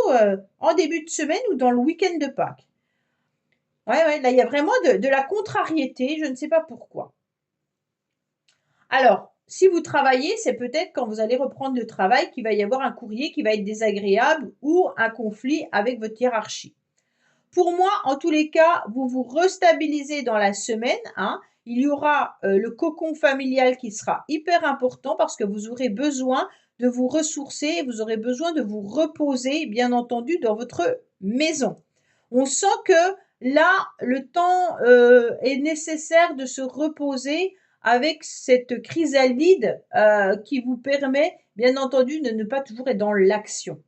en début de semaine ou dans le week-end de Pâques. Ouais, là, il y a vraiment de la contrariété, je ne sais pas pourquoi. Alors, si vous travaillez, c'est peut-être quand vous allez reprendre le travail qu'il va y avoir un courrier qui va être désagréable ou un conflit avec votre hiérarchie. Pour moi, en tous les cas, vous vous restabilisez dans la semaine, hein. Il y aura le cocon familial qui sera hyper important parce que vous aurez besoin de vous ressourcer, vous aurez besoin de vous reposer, bien entendu, dans votre maison. On sent que là, le temps est nécessaire de se reposer avec cette chrysalide qui vous permet, bien entendu, de ne pas toujours être dans l'action.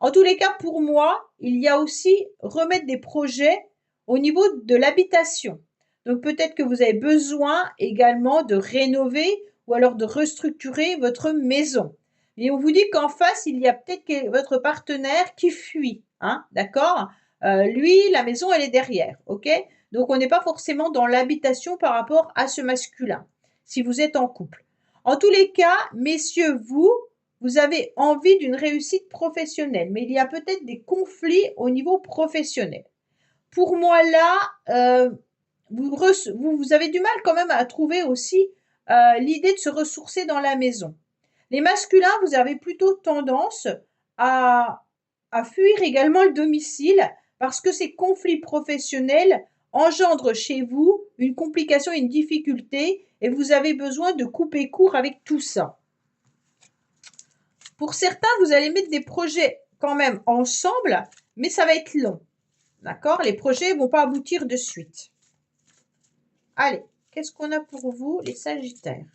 En tous les cas, pour moi, il y a aussi remettre des projets au niveau de l'habitation. Donc peut-être que vous avez besoin également de rénover ou alors de restructurer votre maison. Et on vous dit qu'en face, il y a peut-être votre partenaire qui fuit, hein, d'accord? Lui, la maison, elle est derrière, ok? Donc on n'est pas forcément dans l'habitation par rapport à ce masculin, si vous êtes en couple. En tous les cas, messieurs, vous avez envie d'une réussite professionnelle, mais il y a peut-être des conflits au niveau professionnel. Pour moi, là, vous avez du mal quand même à trouver aussi l'idée de se ressourcer dans la maison. Les masculins, vous avez plutôt tendance à, à fuir également le domicile parce que ces conflits professionnels engendrent chez vous une complication, une difficulté et vous avez besoin de couper court avec tout ça. Pour certains, vous allez mettre des projets quand même ensemble, mais ça va être long. D'accord? Les projets ne vont pas aboutir de suite. Allez, qu'est-ce qu'on a pour vous, les Sagittaires?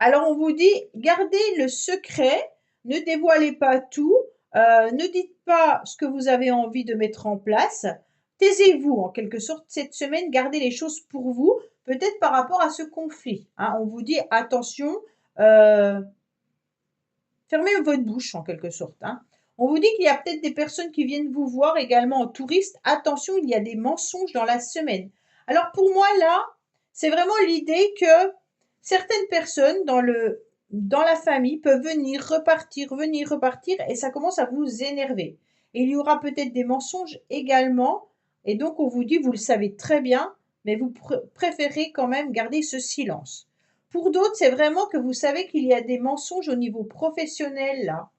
Alors, on vous dit, gardez le secret, ne dévoilez pas tout, ne dites pas ce que vous avez envie de mettre en place. Taisez-vous, en quelque sorte, cette semaine, gardez les choses pour vous, peut-être par rapport à ce conflit. Hein. On vous dit, attention, fermez votre bouche, en quelque sorte. Hein. On vous dit qu'il y a peut-être des personnes qui viennent vous voir également en touriste. Attention, il y a des mensonges dans la semaine. Alors, pour moi, là, c'est vraiment l'idée que certaines personnes dans la famille peuvent venir, repartir, et ça commence à vous énerver. Et il y aura peut-être des mensonges également, et donc on vous dit, vous le savez très bien, mais vous préférez quand même garder ce silence. Pour d'autres, c'est vraiment que vous savez qu'il y a des mensonges au niveau professionnel là,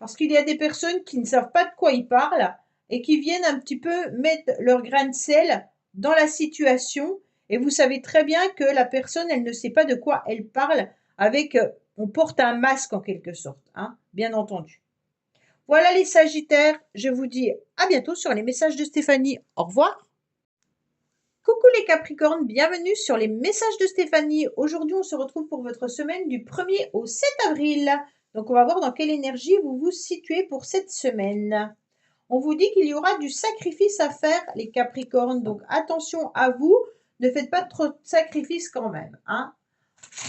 parce qu'il y a des personnes qui ne savent pas de quoi ils parlent et qui viennent un petit peu mettre leur grain de sel dans la situation. Et vous savez très bien que la personne, elle ne sait pas de quoi elle parle avec, on porte un masque en quelque sorte, hein, bien entendu. Voilà les Sagittaires, je vous dis à bientôt sur les messages de Stéphanie. Au revoir. Coucou les Capricornes, bienvenue sur les messages de Stéphanie. Aujourd'hui, on se retrouve pour votre semaine du 1er au 7 avril. Donc, on va voir dans quelle énergie vous vous situez pour cette semaine. On vous dit qu'il y aura du sacrifice à faire, les Capricornes. Donc, attention à vous. Ne faites pas trop de sacrifices quand même. Hein.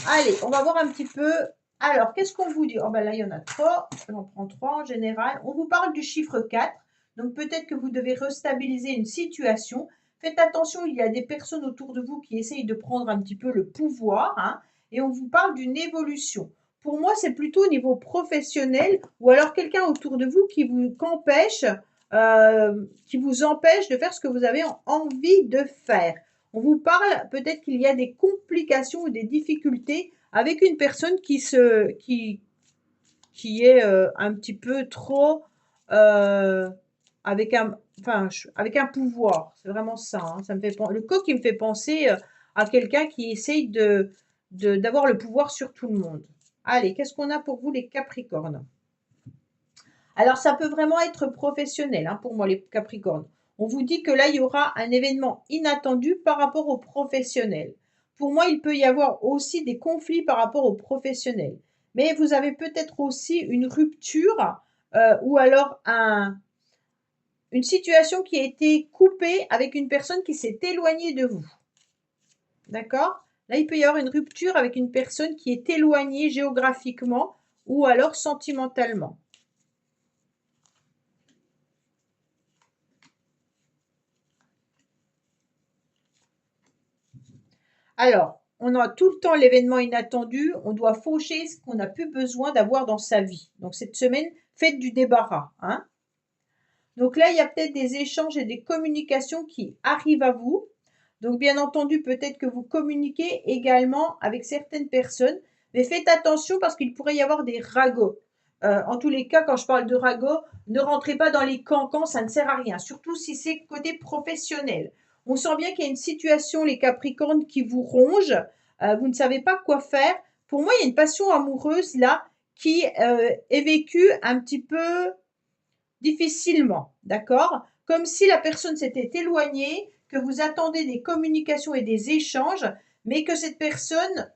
Allez, on va voir un petit peu. Alors, qu'est-ce qu'on vous dit? Oh, ben là, il y en a 3. J'en prends 3 en général. On vous parle du chiffre 4. Donc, peut-être que vous devez restabiliser une situation. Faites attention, il y a des personnes autour de vous qui essayent de prendre un petit peu le pouvoir. Hein, et on vous parle d'une évolution. Pour moi, c'est plutôt au niveau professionnel ou alors quelqu'un autour de vous qui vous empêche de faire ce que vous avez envie de faire. On vous parle peut-être qu'il y a des complications ou des difficultés avec une personne qui est un petit peu trop avec avec un pouvoir. C'est vraiment ça. Hein. Ça me fait le coq qui me fait penser à quelqu'un qui essaye d'avoir le pouvoir sur tout le monde. Allez, qu'est-ce qu'on a pour vous les Capricornes? Alors, ça peut vraiment être professionnel hein, pour moi, les Capricornes. On vous dit que là, il y aura un événement inattendu par rapport aux professionnels. Pour moi, il peut y avoir aussi des conflits par rapport aux professionnels. Mais vous avez peut-être aussi une rupture ou alors une situation qui a été coupée avec une personne qui s'est éloignée de vous. D'accord? Là, il peut y avoir une rupture avec une personne qui est éloignée géographiquement ou alors sentimentalement. Alors, on a tout le temps l'événement inattendu, on doit faucher ce qu'on n'a plus besoin d'avoir dans sa vie. Donc cette semaine, faites du débarras, hein. Donc là, il y a peut-être des échanges et des communications qui arrivent à vous. Donc bien entendu, peut-être que vous communiquez également avec certaines personnes, mais faites attention parce qu'il pourrait y avoir des ragots. En tous les cas, quand je parle de ragots, ne rentrez pas dans les cancans, ça ne sert à rien, surtout si c'est côté professionnel. On sent bien qu'il y a une situation, les Capricornes, qui vous ronge, vous ne savez pas quoi faire. Pour moi, il y a une passion amoureuse là qui est vécue un petit peu difficilement, d'accord? Comme si la personne s'était éloignée, que vous attendez des communications et des échanges, mais que cette personne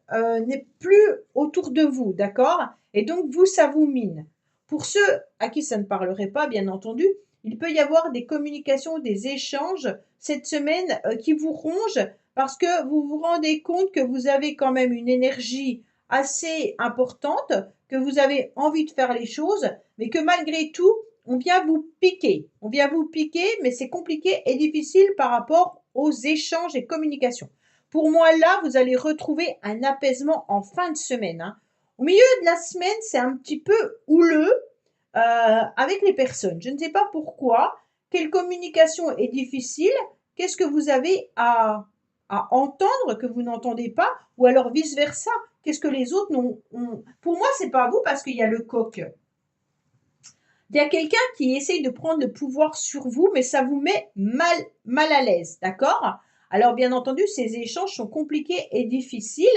n'est plus autour de vous, d'accord? Et donc, vous, ça vous mine. Pour ceux à qui ça ne parlerait pas, bien entendu, il peut y avoir des communications, des échanges cette semaine qui vous rongent parce que vous vous rendez compte que vous avez quand même une énergie assez importante, que vous avez envie de faire les choses, mais que malgré tout, on vient vous piquer. On vient vous piquer, mais c'est compliqué et difficile par rapport aux échanges et communications. Pour moi, là, vous allez retrouver un apaisement en fin de semaine, hein. Au milieu de la semaine, c'est un petit peu houleux avec les personnes. Je ne sais pas pourquoi. Quelle communication est difficile? Qu'est-ce que vous avez à entendre que vous n'entendez pas? Ou alors vice-versa? Qu'est-ce que les autres n'ont... Pour moi, c'est pas vous parce qu'il y a le coq. Il y a quelqu'un qui essaye de prendre le pouvoir sur vous, mais ça vous met mal à l'aise, d'accord? Alors, bien entendu, ces échanges sont compliqués et difficiles,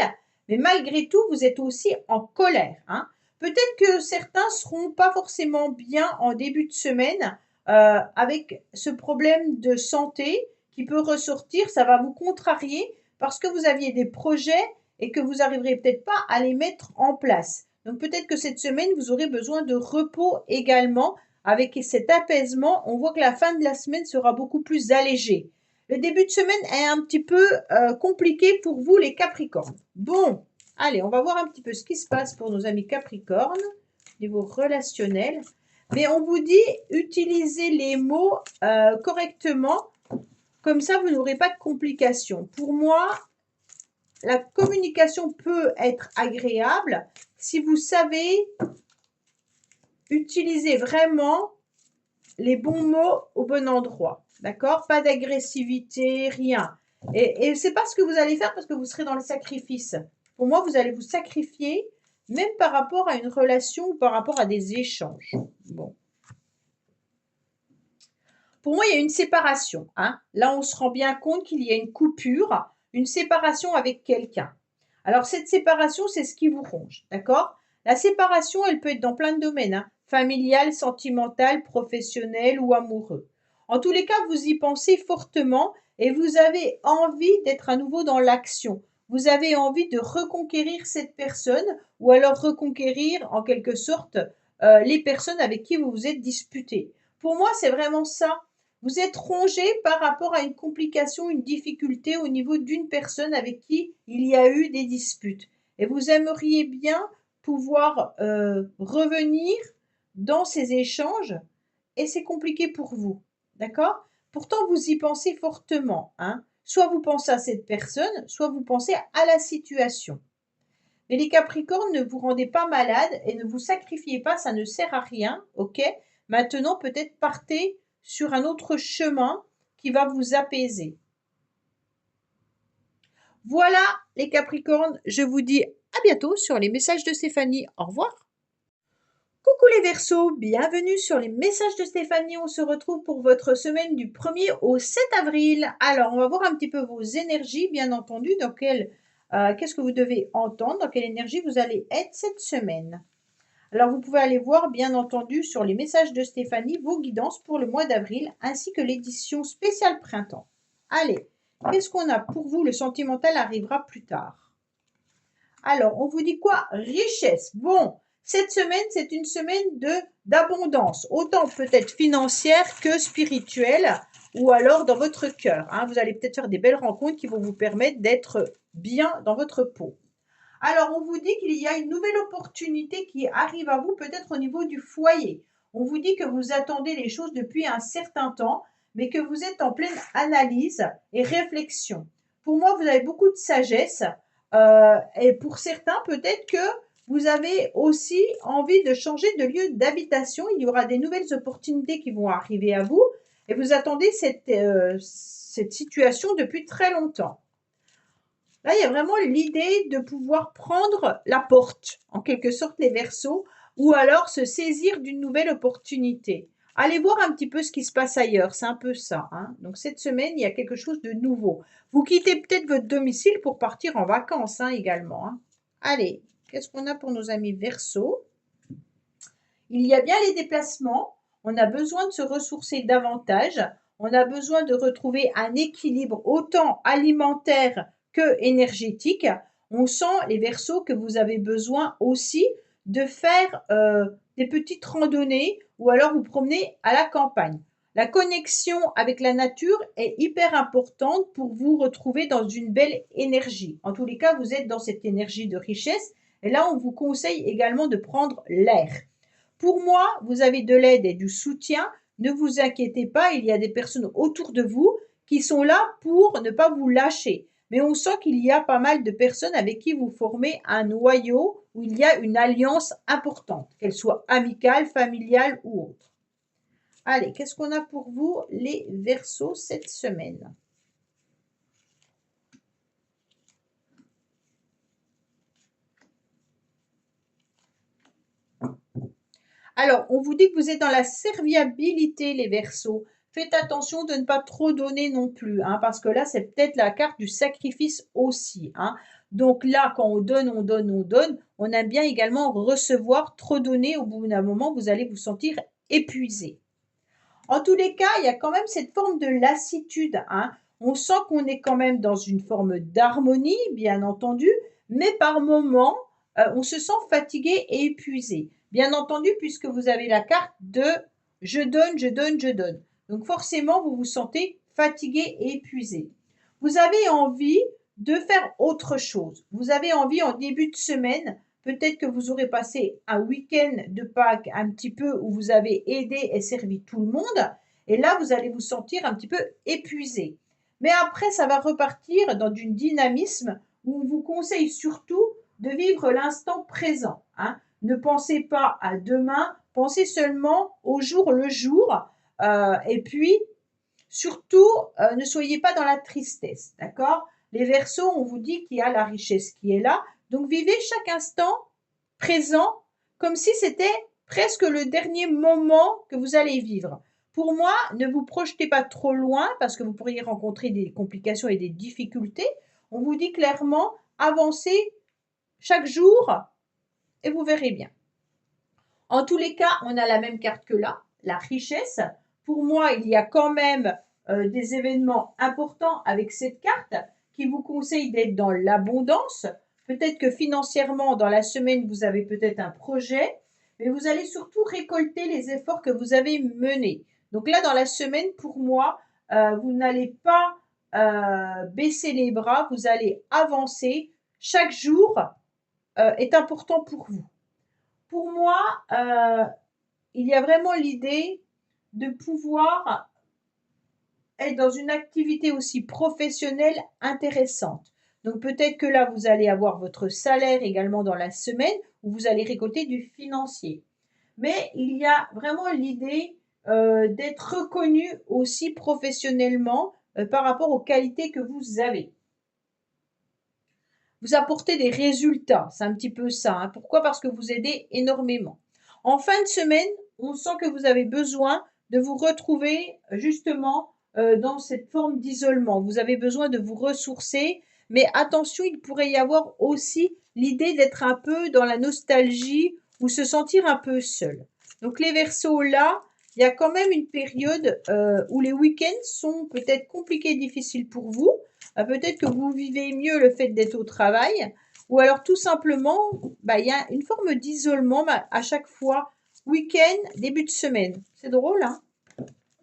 mais malgré tout, vous êtes aussi en colère, hein. Peut-être que certains seront pas forcément bien en début de semaine avec ce problème de santé qui peut ressortir. Ça va vous contrarier parce que vous aviez des projets et que vous arriverez peut-être pas à les mettre en place. Donc peut-être que cette semaine, vous aurez besoin de repos également. Avec cet apaisement, on voit que la fin de la semaine sera beaucoup plus allégée. Le début de semaine est un petit peu compliqué pour vous les Capricornes. Bon, allez, on va voir un petit peu ce qui se passe pour nos amis Capricornes au niveau relationnel. Mais on vous dit, utilisez les mots correctement. Comme ça, vous n'aurez pas de complications. Pour moi, la communication peut être agréable si vous savez utiliser vraiment les bons mots au bon endroit. D'accord? Pas d'agressivité, rien. Et c'est pas ce que vous allez faire parce que vous serez dans le sacrifice. Pour moi, vous allez vous sacrifier même par rapport à une relation ou par rapport à des échanges. Bon. Pour moi, il y a une séparation, hein. Là, on se rend bien compte qu'il y a une coupure, une séparation avec quelqu'un. Alors, cette séparation, c'est ce qui vous ronge, d'accord? La séparation, elle peut être dans plein de domaines, hein, familial, sentimental, professionnel ou amoureux. En tous les cas, vous y pensez fortement et vous avez envie d'être à nouveau dans l'action. Vous avez envie de reconquérir cette personne ou alors reconquérir en quelque sorte les personnes avec qui vous vous êtes disputé. Pour moi, c'est vraiment ça. Vous êtes rongé par rapport à une complication, une difficulté au niveau d'une personne avec qui il y a eu des disputes. Et vous aimeriez bien pouvoir revenir dans ces échanges et c'est compliqué pour vous. D'accord? Pourtant, vous y pensez fortement, hein. Soit vous pensez à cette personne, soit vous pensez à la situation. Mais les Capricornes, ne vous rendez pas malade et ne vous sacrifiez pas, ça ne sert à rien, ok? Maintenant, peut-être partez sur un autre chemin qui va vous apaiser. Voilà les Capricornes, je vous dis à bientôt sur les messages de Stéphanie. Au revoir. Coucou les Verseaux, bienvenue sur les messages de Stéphanie. On se retrouve pour votre semaine du 1er au 7 avril. Alors, on va voir un petit peu vos énergies, bien entendu, dans qu'est-ce que vous devez entendre, dans quelle énergie vous allez être cette semaine. Alors, vous pouvez aller voir, bien entendu, sur les messages de Stéphanie, vos guidances pour le mois d'avril, ainsi que l'édition spéciale printemps. Allez, qu'est-ce qu'on a pour vous? Le sentimental arrivera plus tard. Alors, on vous dit quoi? Richesse. Bon, cette semaine, c'est une semaine d'abondance, autant peut-être financière que spirituelle, ou alors dans votre cœur, hein. Vous allez peut-être faire des belles rencontres qui vont vous permettre d'être bien dans votre peau. Alors, on vous dit qu'il y a une nouvelle opportunité qui arrive à vous, peut-être au niveau du foyer. On vous dit que vous attendez les choses depuis un certain temps, mais que vous êtes en pleine analyse et réflexion. Pour moi, vous avez beaucoup de sagesse. Et pour certains, peut-être que vous avez aussi envie de changer de lieu d'habitation. Il y aura des nouvelles opportunités qui vont arriver à vous et vous attendez cette situation depuis très longtemps. Là, il y a vraiment l'idée de pouvoir prendre la porte, en quelque sorte, les Verseaux, ou alors se saisir d'une nouvelle opportunité. Allez voir un petit peu ce qui se passe ailleurs, c'est un peu ça, hein. Donc cette semaine, il y a quelque chose de nouveau. Vous quittez peut-être votre domicile pour partir en vacances, hein, également, hein. Allez, qu'est-ce qu'on a pour nos amis Verseaux? Il y a bien les déplacements, on a besoin de se ressourcer davantage, on a besoin de retrouver un équilibre autant alimentaire que énergétique. On sent, les Verseaux, que vous avez besoin aussi de faire des petites randonnées ou alors vous promener à la campagne. La connexion avec la nature est hyper importante pour vous retrouver dans une belle énergie. En tous les cas, vous êtes dans cette énergie de richesse et là, on vous conseille également de prendre l'air. Pour moi, vous avez de l'aide et du soutien. Ne vous inquiétez pas, il y a des personnes autour de vous qui sont là pour ne pas vous lâcher. Mais on sent qu'il y a pas mal de personnes avec qui vous formez un noyau où il y a une alliance importante, qu'elle soit amicale, familiale ou autre. Allez, qu'est-ce qu'on a pour vous, les Verseaux, cette semaine? Alors, on vous dit que vous êtes dans la serviabilité, les Verseaux. Faites attention de ne pas trop donner non plus, hein, parce que là, c'est peut-être la carte du sacrifice aussi, hein. Donc là, quand on donne, on donne, on donne, on aime bien également recevoir, trop donner. Au bout d'un moment, vous allez vous sentir épuisé. En tous les cas, il y a quand même cette forme de lassitude, hein. On sent qu'on est quand même dans une forme d'harmonie, bien entendu, mais par moments, on se sent fatigué et épuisé. Bien entendu, puisque vous avez la carte de je donne, je donne, je donne. Donc forcément, vous vous sentez fatigué et épuisé. Vous avez envie de faire autre chose. Vous avez envie en début de semaine, peut-être que vous aurez passé un week-end de Pâques un petit peu où vous avez aidé et servi tout le monde. Et là, vous allez vous sentir un petit peu épuisé. Mais après, ça va repartir dans du dynamisme où on vous conseille surtout de vivre l'instant présent, hein. Ne pensez pas à demain, pensez seulement au jour le jour. Et puis, surtout, ne soyez pas dans la tristesse, d'accord? Les Verseaux, on vous dit qu'il y a la richesse qui est là. Donc, vivez chaque instant présent comme si c'était presque le dernier moment que vous allez vivre. Pour moi, ne vous projetez pas trop loin parce que vous pourriez rencontrer des complications et des difficultés. On vous dit clairement, avancez chaque jour et vous verrez bien. En tous les cas, on a la même carte que là, la richesse. Pour moi, il y a quand même des événements importants avec cette carte qui vous conseille d'être dans l'abondance. Peut-être que financièrement, dans la semaine, vous avez peut-être un projet, mais vous allez surtout récolter les efforts que vous avez menés. Donc là, dans la semaine, pour moi, vous n'allez pas baisser les bras, vous allez avancer. Chaque jour est important pour vous. Pour moi, il y a vraiment l'idée de pouvoir être dans une activité aussi professionnelle intéressante. Donc peut-être que là, vous allez avoir votre salaire également dans la semaine où vous allez récolter du financier. Mais il y a vraiment l'idée d'être reconnu aussi professionnellement par rapport aux qualités que vous avez. Vous apportez des résultats, c'est un petit peu ça, hein. Pourquoi? Parce que vous aidez énormément. En fin de semaine, on sent que vous avez besoin de vous retrouver justement dans cette forme d'isolement. Vous avez besoin de vous ressourcer, mais attention, il pourrait y avoir aussi l'idée d'être un peu dans la nostalgie ou se sentir un peu seul. Donc les Verseaux là, il y a quand même une période où les week-ends sont peut-être compliqués et difficiles pour vous. Peut-être que vous vivez mieux le fait d'être au travail, ou alors tout simplement, il y a une forme d'isolement à chaque fois, week-end, début de semaine. C'est drôle, hein?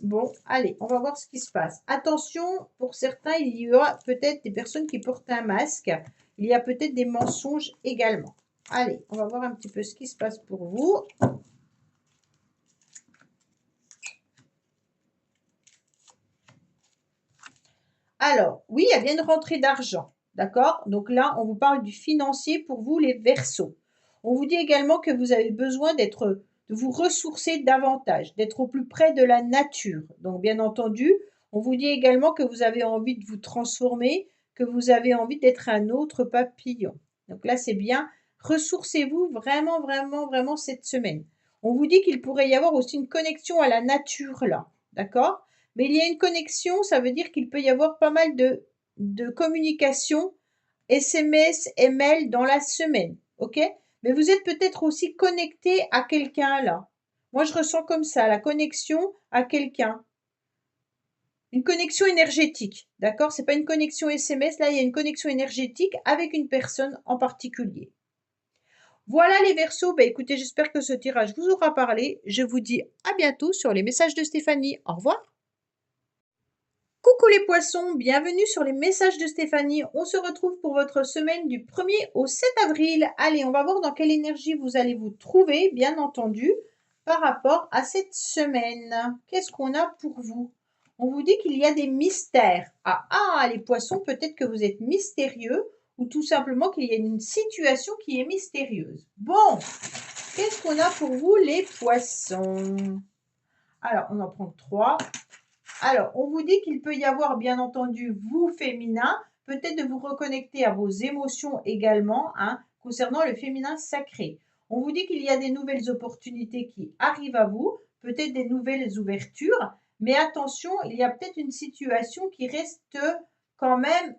Bon, allez, on va voir ce qui se passe. Attention, pour certains, il y aura peut-être des personnes qui portent un masque. Il y a peut-être des mensonges également. Allez, on va voir un petit peu ce qui se passe pour vous. Alors, oui, il y a bien une rentrée d'argent, d'accord? Donc là, on vous parle du financier pour vous, les Verseaux. On vous dit également que vous avez besoin de vous ressourcer davantage, d'être au plus près de la nature. Donc, bien entendu, on vous dit également que vous avez envie de vous transformer, que vous avez envie d'être un autre papillon. Donc là, c'est bien. Ressourcez-vous vraiment, vraiment, vraiment cette semaine. On vous dit qu'il pourrait y avoir aussi une connexion à la nature là, d'accord? Mais il y a une connexion, ça veut dire qu'il peut y avoir pas mal de communication, SMS, email dans la semaine, ok? Mais vous êtes peut-être aussi connecté à quelqu'un là. Moi, je ressens comme ça, la connexion à quelqu'un. Une connexion énergétique, d'accord? C'est pas une connexion SMS, là, il y a une connexion énergétique avec une personne en particulier. Voilà les Verseaux, bah écoutez, j'espère que ce tirage vous aura parlé. Je vous dis à bientôt sur les messages de Stéphanie. Au revoir. Coucou les poissons, bienvenue sur les messages de Stéphanie. On se retrouve pour votre semaine du 1er au 7 avril. Allez, on va voir dans quelle énergie vous allez vous trouver, bien entendu, par rapport à cette semaine. Qu'est-ce qu'on a pour vous? On vous dit qu'il y a des mystères. Ah, les poissons, peut-être que vous êtes mystérieux ou tout simplement qu'il y a une situation qui est mystérieuse. Bon, qu'est-ce qu'on a pour vous les poissons? Alors, on en prend 3. Alors, on vous dit qu'il peut y avoir, bien entendu, vous féminin, peut-être de vous reconnecter à vos émotions également, hein, concernant le féminin sacré. On vous dit qu'il y a des nouvelles opportunités qui arrivent à vous, peut-être des nouvelles ouvertures, mais attention, il y a peut-être une situation qui reste quand même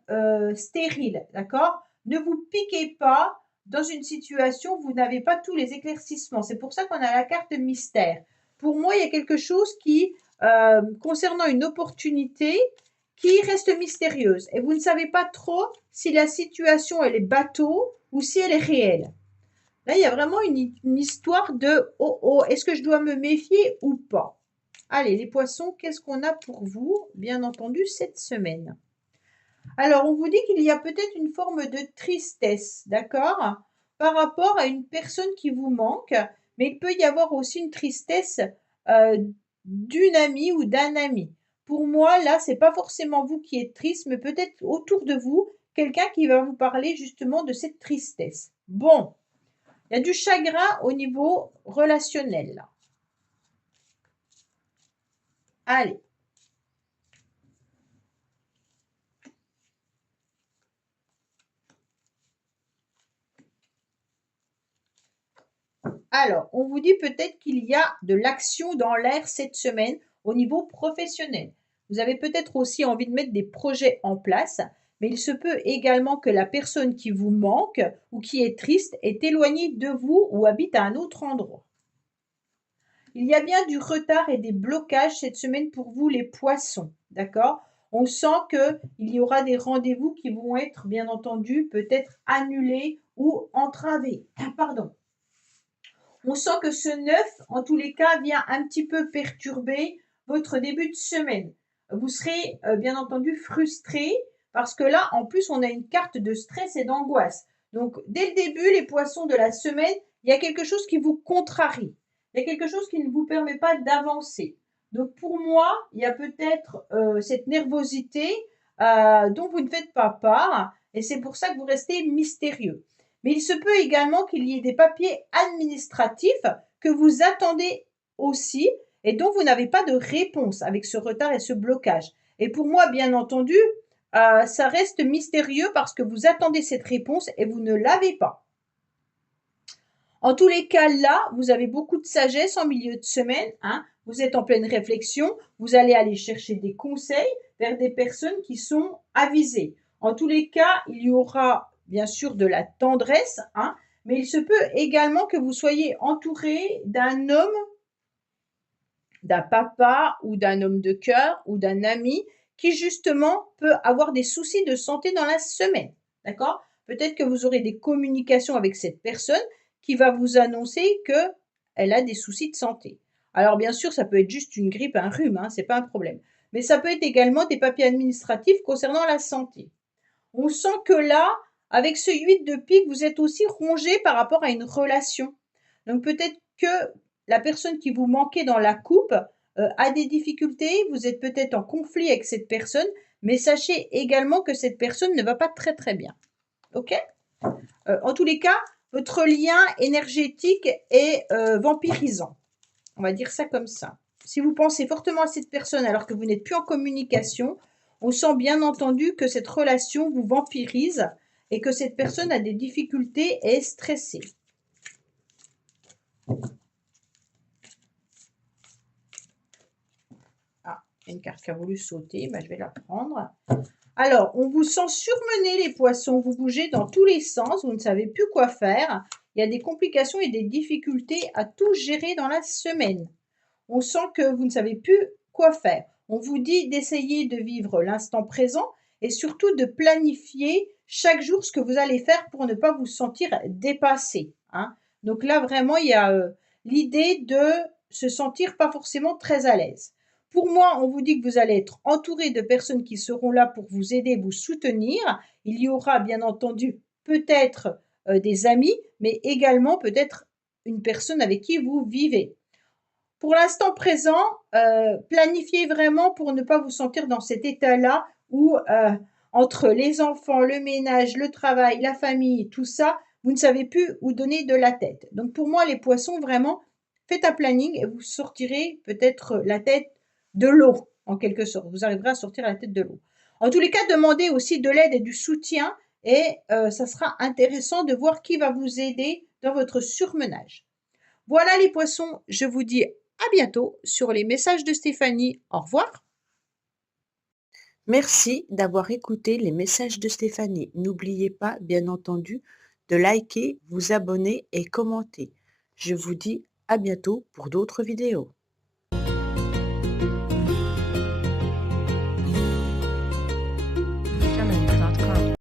stérile, d'accord? Ne vous piquez pas dans une situation où vous n'avez pas tous les éclaircissements. C'est pour ça qu'on a la carte mystère. Pour moi, il y a quelque chose qui concernant une opportunité qui reste mystérieuse. Et vous ne savez pas trop si la situation, elle est bateau ou si elle est réelle. Là, il y a vraiment une histoire de « Oh, oh, est-ce que je dois me méfier ou pas ?» Allez, les poissons, qu'est-ce qu'on a pour vous, bien entendu, cette semaine? Alors, on vous dit qu'il y a peut-être une forme de tristesse, d'accord? Par rapport à une personne qui vous manque, mais il peut y avoir aussi une tristesse euh, d'une amie ou d'un ami. Pour moi, là, c'est pas forcément vous qui êtes triste, mais peut-être autour de vous, quelqu'un qui va vous parler justement de cette tristesse. Bon, il y a du chagrin au niveau relationnel, là. Allez. Alors, on vous dit peut-être qu'il y a de l'action dans l'air cette semaine au niveau professionnel. Vous avez peut-être aussi envie de mettre des projets en place, mais il se peut également que la personne qui vous manque ou qui est triste est éloignée de vous ou habite à un autre endroit. Il y a bien du retard et des blocages cette semaine pour vous les poissons, d'accord? On sent qu'il y aura des rendez-vous qui vont être, bien entendu, peut-être annulés ou entravés. Pardon. On sent que ce 9, en tous les cas, vient un petit peu perturber votre début de semaine. Vous serez bien entendu frustré parce que là, en plus, on a une carte de stress et d'angoisse. Donc, dès le début, les poissons de la semaine, il y a quelque chose qui vous contrarie. Il y a quelque chose qui ne vous permet pas d'avancer. Donc, pour moi, il y a peut-être cette nervosité dont vous ne faites pas part et c'est pour ça que vous restez mystérieux. Mais il se peut également qu'il y ait des papiers administratifs que vous attendez aussi et dont vous n'avez pas de réponse avec ce retard et ce blocage. Et pour moi, bien entendu, ça reste mystérieux parce que vous attendez cette réponse et vous ne l'avez pas. En tous les cas, là, vous avez beaucoup de sagesse en milieu de semaine. Hein. Vous êtes en pleine réflexion. Vous allez aller chercher des conseils vers des personnes qui sont avisées. En tous les cas, il y aura bien sûr de la tendresse, hein, mais il se peut également que vous soyez entouré d'un homme, d'un papa ou d'un homme de cœur ou d'un ami qui justement peut avoir des soucis de santé dans la semaine. D'accord? Peut-être que vous aurez des communications avec cette personne qui va vous annoncer qu'elle a des soucis de santé. Alors bien sûr, ça peut être juste une grippe, un rhume, hein, c'est pas un problème. Mais ça peut être également des papiers administratifs concernant la santé. On sent que là, avec ce 8 de pique, vous êtes aussi rongé par rapport à une relation. Donc peut-être que la personne qui vous manquait dans la coupe a des difficultés, vous êtes peut-être en conflit avec cette personne, mais sachez également que cette personne ne va pas très très bien. Ok? En tous les cas, votre lien énergétique est vampirisant. On va dire ça comme ça. Si vous pensez fortement à cette personne alors que vous n'êtes plus en communication, on sent bien entendu que cette relation vous vampirise et que cette personne a des difficultés et est stressée. Ah, il y a une carte qui a voulu sauter, je vais la prendre. Alors, on vous sent surmené les poissons, vous bougez dans tous les sens, vous ne savez plus quoi faire. Il y a des complications et des difficultés à tout gérer dans la semaine. On sent que vous ne savez plus quoi faire. On vous dit d'essayer de vivre l'instant présent et surtout de planifier chaque jour ce que vous allez faire pour ne pas vous sentir dépassé. Hein. Donc là, vraiment, il y a l'idée de se sentir pas forcément très à l'aise. Pour moi, on vous dit que vous allez être entouré de personnes qui seront là pour vous aider, vous soutenir. Il y aura bien entendu peut-être des amis, mais également peut-être une personne avec qui vous vivez. Pour l'instant présent, planifiez vraiment pour ne pas vous sentir dans cet état-là où entre les enfants, le ménage, le travail, la famille, tout ça, vous ne savez plus où donner de la tête. Donc pour moi, les poissons, vraiment, faites un planning et vous sortirez peut-être la tête de l'eau, en quelque sorte. Vous arriverez à sortir la tête de l'eau. En tous les cas, demandez aussi de l'aide et du soutien et ça sera intéressant de voir qui va vous aider dans votre surmenage. Voilà les poissons, je vous dis à bientôt sur les messages de Stéphanie. Au revoir. Merci d'avoir écouté les messages de Stéphanie. N'oubliez pas, bien entendu, de liker, vous abonner et commenter. Je vous dis à bientôt pour d'autres vidéos.